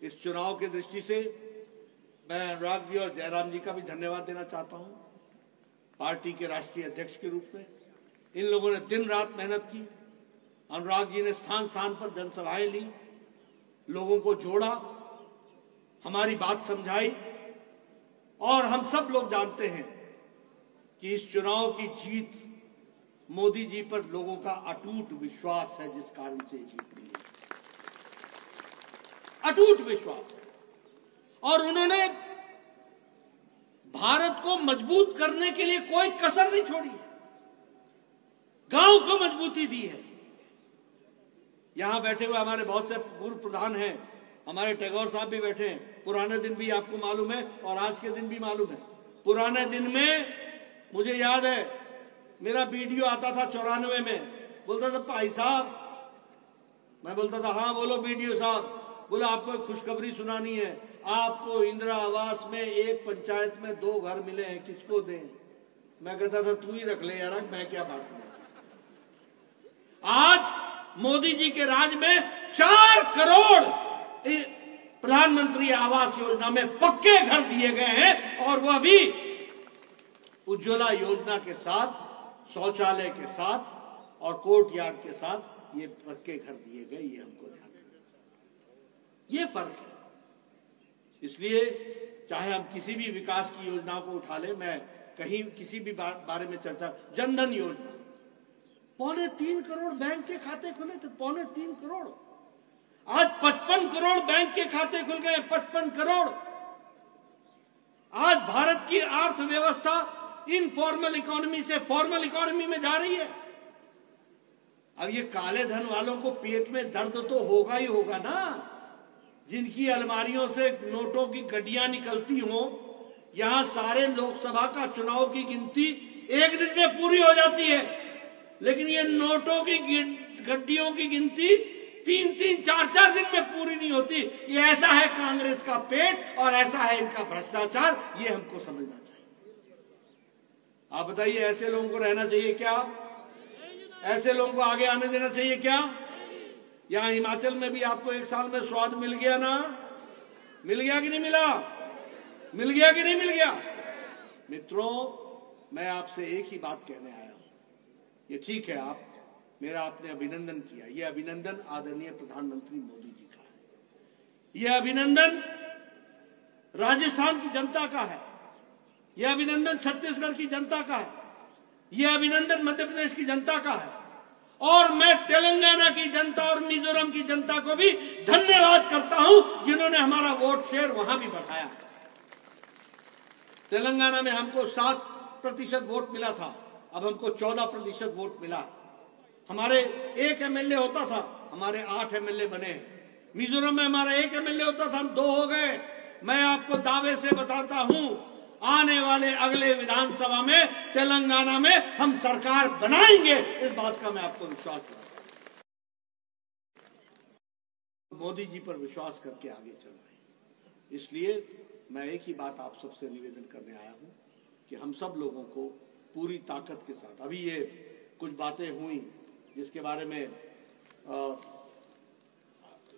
इस चुनाव की दृष्टि से मैं अनुराग जी और जयराम जी का भी धन्यवाद देना चाहता हूं। पार्टी के राष्ट्रीय अध्यक्ष के रूप में इन लोगों ने दिन रात मेहनत की। अनुराग जी ने स्थान स्थान पर जनसभाएं ली, लोगों को जोड़ा, हमारी बात समझाई, और हम सब लोग जानते हैं कि इस चुनाव की जीत मोदी जी पर लोगों का अटूट विश्वास है, जिस कारण से जीत मिली, अटूट विश्वास है। और उन्होंने भारत को मजबूत करने के लिए कोई कसर नहीं छोड़ी है, गांव को मजबूती दी है। यहां बैठे हुए हमारे बहुत से पूर्व प्रधान हैं, हमारे टैगोर साहब भी बैठे हैं। पुराने दिन भी आपको मालूम है और आज के दिन भी मालूम है। पुराने दिन में मुझे याद है, मेरा वीडियो आता था 94 में, बोलता था भाई साहब, मैं बोलता था हाँ बोलो वीडियो साहब। बोला आपको एक खुशखबरी सुनानी है, आपको इंदिरा आवास में एक पंचायत में 2 घर मिले हैं, किसको दें? मैं कहता था तू ही रख ले यार, मैं क्या बात करूं। आज मोदी जी के राज में 4 करोड़ प्रधानमंत्री आवास योजना में पक्के घर दिए गए हैं, और वह भी उज्ज्वला योजना के साथ, शौचालय के साथ और कोर्ट यार्ड के साथ ये पक्के घर दिए गए। ये हमको ध्यान रखना, ये फर्क है। इसलिए चाहे हम किसी भी विकास की योजना को उठा लें, मैं कहीं किसी भी बारे में चर्चा, जनधन योजना, 3.25 करोड़ बैंक के खाते खुले थे, 3.25 करोड़। आज 55 करोड़ बैंक के खाते खुल गए, 55 करोड़। आज भारत की अर्थव्यवस्था इनफॉर्मल इकोनॉमी से फॉर्मल इकोनॉमी में जा रही है। अब ये काले धन वालों को पेट में दर्द तो होगा ही होगा ना, जिनकी अलमारियों से नोटों की गड्डियां निकलती हों। यहां सारे लोकसभा का चुनाव की गिनती एक दिन में पूरी हो जाती है, लेकिन ये नोटों की गड्डियों की गिनती 3-3, 4-4 दिन में पूरी नहीं होती। ये ऐसा है कांग्रेस का पेट और ऐसा है इनका भ्रष्टाचार, ये हमको समझना चाहिए। आप बताइए, ऐसे लोगों को रहना चाहिए क्या? ऐसे लोगों को आगे आने देना चाहिए क्या? यहां हिमाचल में भी आपको 1 साल में स्वाद मिल गया ना? मिल गया कि नहीं मिला? मिल गया कि नहीं मिल गया? मित्रों, मैं आपसे एक ही बात कहने आया हूं। ये ठीक है, आपने अभिनंदन किया, यह अभिनंदन आदरणीय प्रधानमंत्री मोदी जी का है, यह अभिनंदन राजस्थान की जनता का है, यह अभिनंदन छत्तीसगढ़ की जनता का है, यह अभिनंदन मध्य प्रदेश की जनता का है, और मैं तेलंगाना की जनता और मिजोरम की जनता को भी धन्यवाद करता हूं, जिन्होंने हमारा वोट शेयर वहां भी बढ़ाया है। तेलंगाना में हमको 7% वोट मिला था, अब हमको 14% वोट मिला। हमारे 1 एमएलए होता था, हमारे 8 एमएलए बने हैं। मिजोरम में हमारा 1 एमएलए होता था, हम 2 हो गए। मैं आपको दावे से बताता हूं, आने वाले अगले विधानसभा में तेलंगाना में हम सरकार बनाएंगे, इस बात का मैं आपको विश्वास दिलाता हूं। मोदी जी पर विश्वास करके आगे चल रहे हैं। इसलिए मैं एक ही बात आप सबसे निवेदन करने आया हूं कि हम सब लोगों को पूरी ताकत के साथ, अभी ये कुछ बातें हुई जिसके बारे में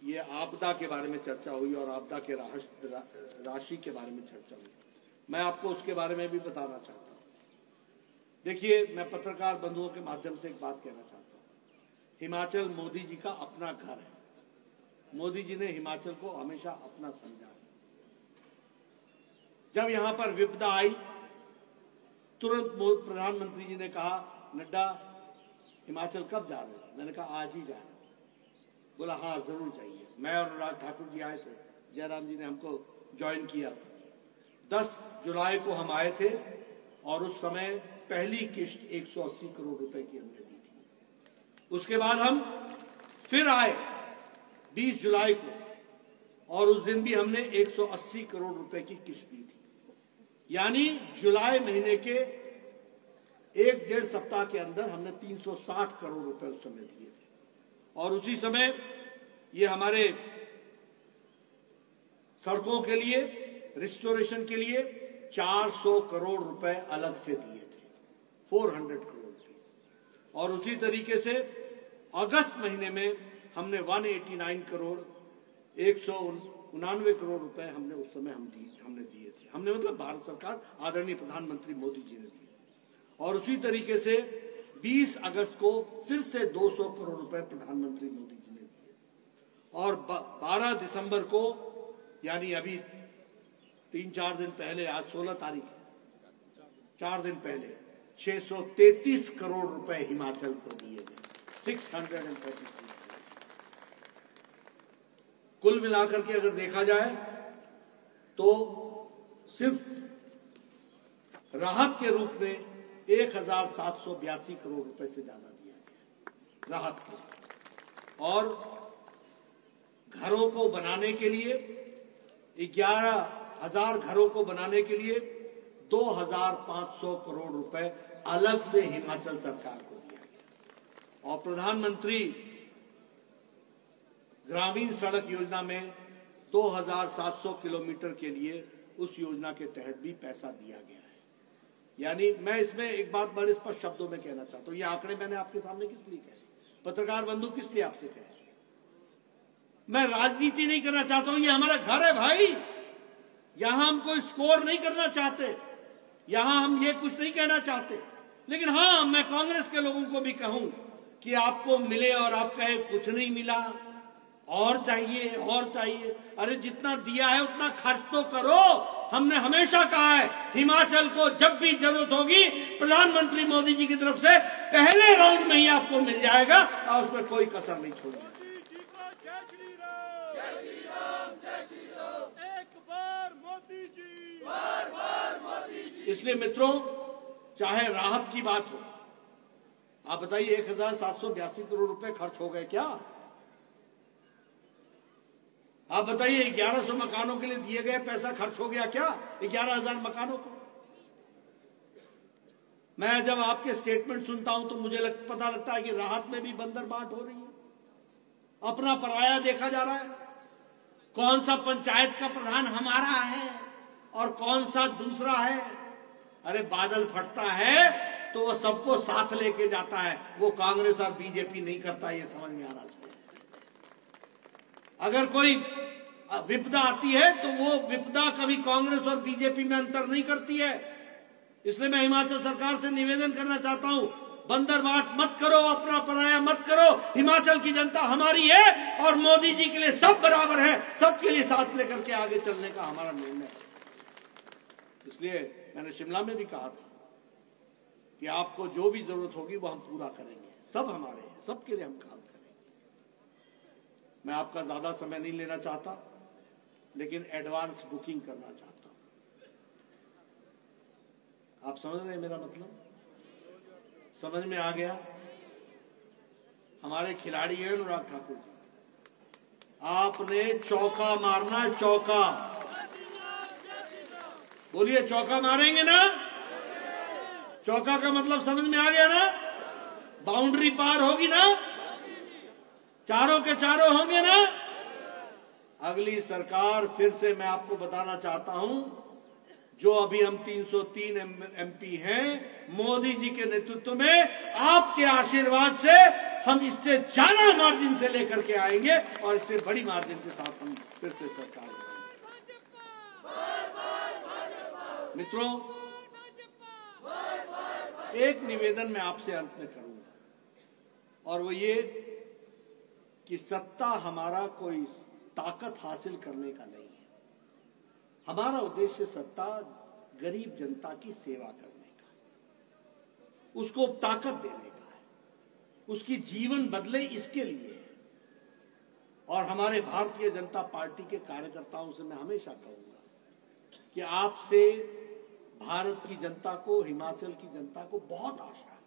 ये आपदा के बारे में चर्चा हुई और आपदा के राशि के बारे में चर्चा हुई, मैं आपको उसके बारे में भी बताना चाहता हूं। देखिए, मैं पत्रकार बंधुओं के माध्यम से एक बात कहना चाहता हूं। हिमाचल मोदी जी का अपना घर है। मोदी जी ने हिमाचल को हमेशा अपना समझा है। जब यहां पर विपदा आई, तुरंत प्रधानमंत्री जी ने कहा, नड्डा हिमाचल कब जा रहे हो? मैंने कहा आज ही जा रहे हैं। बोला हाँ जरूर जाइए। मैं और अनुराग ठाकुर जी आए थे, जयराम जी ने हमको ज्वाइन किया था। 10 जुलाई को हम आए थे और उस समय पहली किश्त 180 करोड़ रुपए की हमने दी थी। उसके बाद हम फिर आए 20 जुलाई को और उस दिन भी हमने 180 करोड़ रुपए की किश्त दी थी। यानी जुलाई महीने के 1-1.5 सप्ताह के अंदर हमने 360 करोड़ रुपए उस समय दिए थे। और उसी समय ये हमारे सड़कों के लिए, रिस्टोरेशन के लिए 400 करोड़ रुपए अलग से दिए थे, 400 करोड़ रुपए। और उसी तरीके से अगस्त महीने में हमने 189 करोड़ 199 करोड़ रुपए हमने उस समय हमने दिए थे। हमने मतलब भारत सरकार, आदरणीय प्रधानमंत्री मोदी जी ने दिए। और उसी तरीके से 20 अगस्त को फिर से 200 करोड़ रुपए प्रधानमंत्री मोदी जी ने दिए। और 12 दिसंबर को, यानी अभी 3-4 दिन पहले, आज 16 तारीख है, 4 दिन पहले 633 करोड़ रुपए हिमाचल को दिए गए। 633। कुल मिलाकर के अगर देखा जाए तो सिर्फ राहत के रूप में 1782 करोड़ रुपए से ज्यादा दिया गया राहत के। और घरों को बनाने के लिए 11,000 घरों को बनाने के लिए 2,500 करोड़ रुपए अलग से हिमाचल सरकार को दिया गया। और प्रधानमंत्री ग्रामीण सड़क योजना में 2,700 किलोमीटर के लिए उस योजना के तहत भी पैसा दिया गया है। यानी मैं इसमें एक बात बड़े स्पष्ट शब्दों में कहना चाहता हूं, ये आंकड़े मैंने आपके सामने किस लिए कहे, पत्रकार बंधु किस लिए आपसे कहे? मैं राजनीति नहीं करना चाहता हूं, ये हमारा घर है भाई। यहां हम कोई स्कोर नहीं करना चाहते, यहां हम ये कुछ नहीं कहना चाहते। लेकिन हां, मैं कांग्रेस के लोगों को भी कहूं कि आपको मिले और आप कहे कुछ नहीं मिला, और चाहिए और चाहिए। अरे जितना दिया है उतना खर्च तो करो। हमने हमेशा कहा है, हिमाचल को जब भी जरूरत होगी प्रधानमंत्री मोदी जी की तरफ से पहले राउंड में ही आपको मिल जाएगा और उसमें कोई कसर नहीं छोड़ेगा। इसलिए मित्रों, चाहे राहत की बात हो, आप बताइए 1782 करोड़ रुपए खर्च हो गए क्या? आप बताइए 1100 मकानों के लिए दिए गए पैसा खर्च हो गया क्या? 11,000 मकानों को। मैं जब आपके स्टेटमेंट सुनता हूं तो मुझे पता लगता है कि राहत में भी बंदर बांट हो रही है, अपना पराया देखा जा रहा है। कौन सा पंचायत का प्रधान हमारा है और कौन सा दूसरा है। अरे बादल फटता है तो वो सबको साथ लेके जाता है, वो कांग्रेस और बीजेपी नहीं करता, ये समझ में आना चाहिए। अगर कोई विपदा आती है तो वो विपदा कभी कांग्रेस और बीजेपी में अंतर नहीं करती है। इसलिए मैं हिमाचल सरकार से निवेदन करना चाहता हूं, बंदरबाट मत करो, अपना पराया मत करो। हिमाचल की जनता हमारी है और मोदी जी के लिए सब बराबर है, सबके लिए साथ लेकर के आगे चलने का हमारा निर्णय है। इसलिए मैंने शिमला में भी कहा था कि आपको जो भी जरूरत होगी वो हम पूरा करेंगे, सब हमारे हैं, सबके लिए हम काम करेंगे। मैं आपका ज्यादा समय नहीं लेना चाहता, लेकिन एडवांस बुकिंग करना चाहता हूं। आप समझ रहे हैं मेरा मतलब? समझ में आ गया? हमारे खिलाड़ी हैं अनुराग ठाकुर जी, आपने चौका मारना है, चौका। बोलिए, चौका मारेंगे ना? चौका का मतलब समझ में आ गया ना? बाउंड्री पार होगी ना? चारों के चारों होंगे ना? अगली सरकार, फिर से मैं आपको बताना चाहता हूं, जो अभी हम 303 एमपी हैं, मोदी जी के नेतृत्व में, आपके आशीर्वाद से हम इससे ज्यादा मार्जिन से लेकर के आएंगे और इससे बड़ी मार्जिन के साथ हम फिर से सरकार बनाएंगे। मित्रों, एक निवेदन मैं आपसे अंत में करूंगा, और वो ये कि सत्ता हमारा कोई ताकत हासिल करने का नहीं है। हमारा उद्देश्य सत्ता गरीब जनता की सेवा करने का, उसको ताकत देने का है, उसकी जीवन बदले इसके लिए है। और हमारे भारतीय जनता पार्टी के कार्यकर्ताओं से मैं हमेशा कहूंगा कि आपसे भारत की जनता को, हिमाचल की जनता को बहुत आशा है।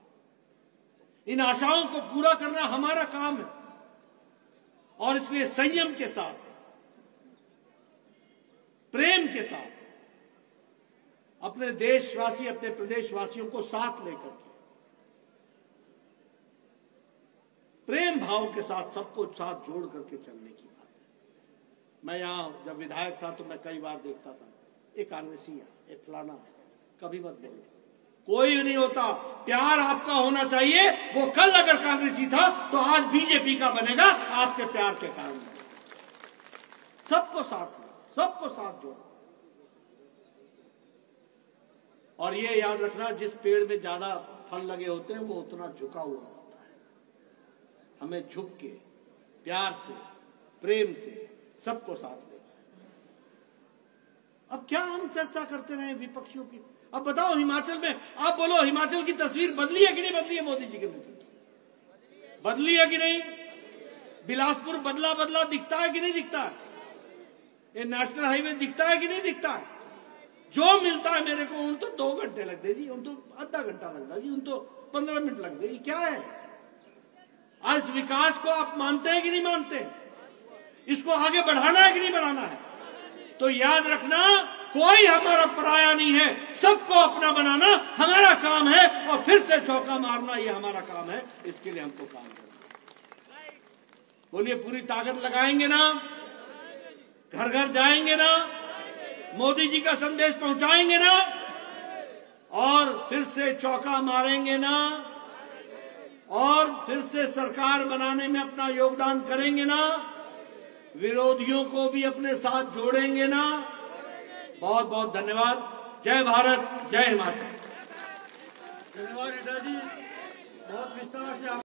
इन आशाओं को पूरा करना हमारा काम है, और इसलिए संयम के साथ, प्रेम के साथ अपने देशवासी, अपने प्रदेशवासियों को साथ लेकर के, प्रेम भाव के साथ सबको साथ जोड़ करके चलने की बात है। मैं यहां जब विधायक था तो मैं कई बार देखता था, ये कांग्रेसी है, ये फलाना है, कभी मत बोलो, कोई नहीं होता। प्यार आपका होना चाहिए। वो कल अगर कांग्रेसी था तो आज बीजेपी का बनेगा, आपके प्यार के कारण। सबको साथ लो, सबको साथ जोड़ो। और ये याद रखना, जिस पेड़ में ज्यादा फल लगे होते हैं वो उतना झुका हुआ होता है। हमें झुक के, प्यार से, प्रेम से सबको साथ लेना है। अब क्या हम चर्चा करते रहे विपक्षियों की? अब बताओ, हिमाचल में आप बोलो, हिमाचल की तस्वीर बदली है कि नहीं बदली है? मोदी जी के नेतृत्व बदली है कि नहीं? बिलासपुर बदला बदला दिखता है कि नहीं दिखता है? ये नेशनल हाईवे दिखता है कि नहीं दिखता है? जो मिलता है मेरे को, उन तो 2 घंटे लगते जी, उन तो आधा घंटा लगता जी, उन तो 15 मिनट लगते जी। क्या है आज विकास को आप मानते हैं कि नहीं मानते? इसको आगे बढ़ाना है कि नहीं बढ़ाना है? तो याद रखना, कोई हमारा पराया नहीं है, सबको अपना बनाना हमारा काम है, और फिर से चौका मारना ये हमारा काम है। इसके लिए हमको काम करना है। बोलिए, पूरी ताकत लगाएंगे ना? घर घर जाएंगे ना? मोदी जी का संदेश पहुंचाएंगे ना? और फिर से चौका मारेंगे ना? और फिर से सरकार बनाने में अपना योगदान करेंगे ना? विरोधियों को भी अपने साथ जोड़ेंगे ना? बहुत बहुत धन्यवाद। जय भारत, जय हिमाचल। धन्यवाद नड्डा जी, बहुत विस्तार से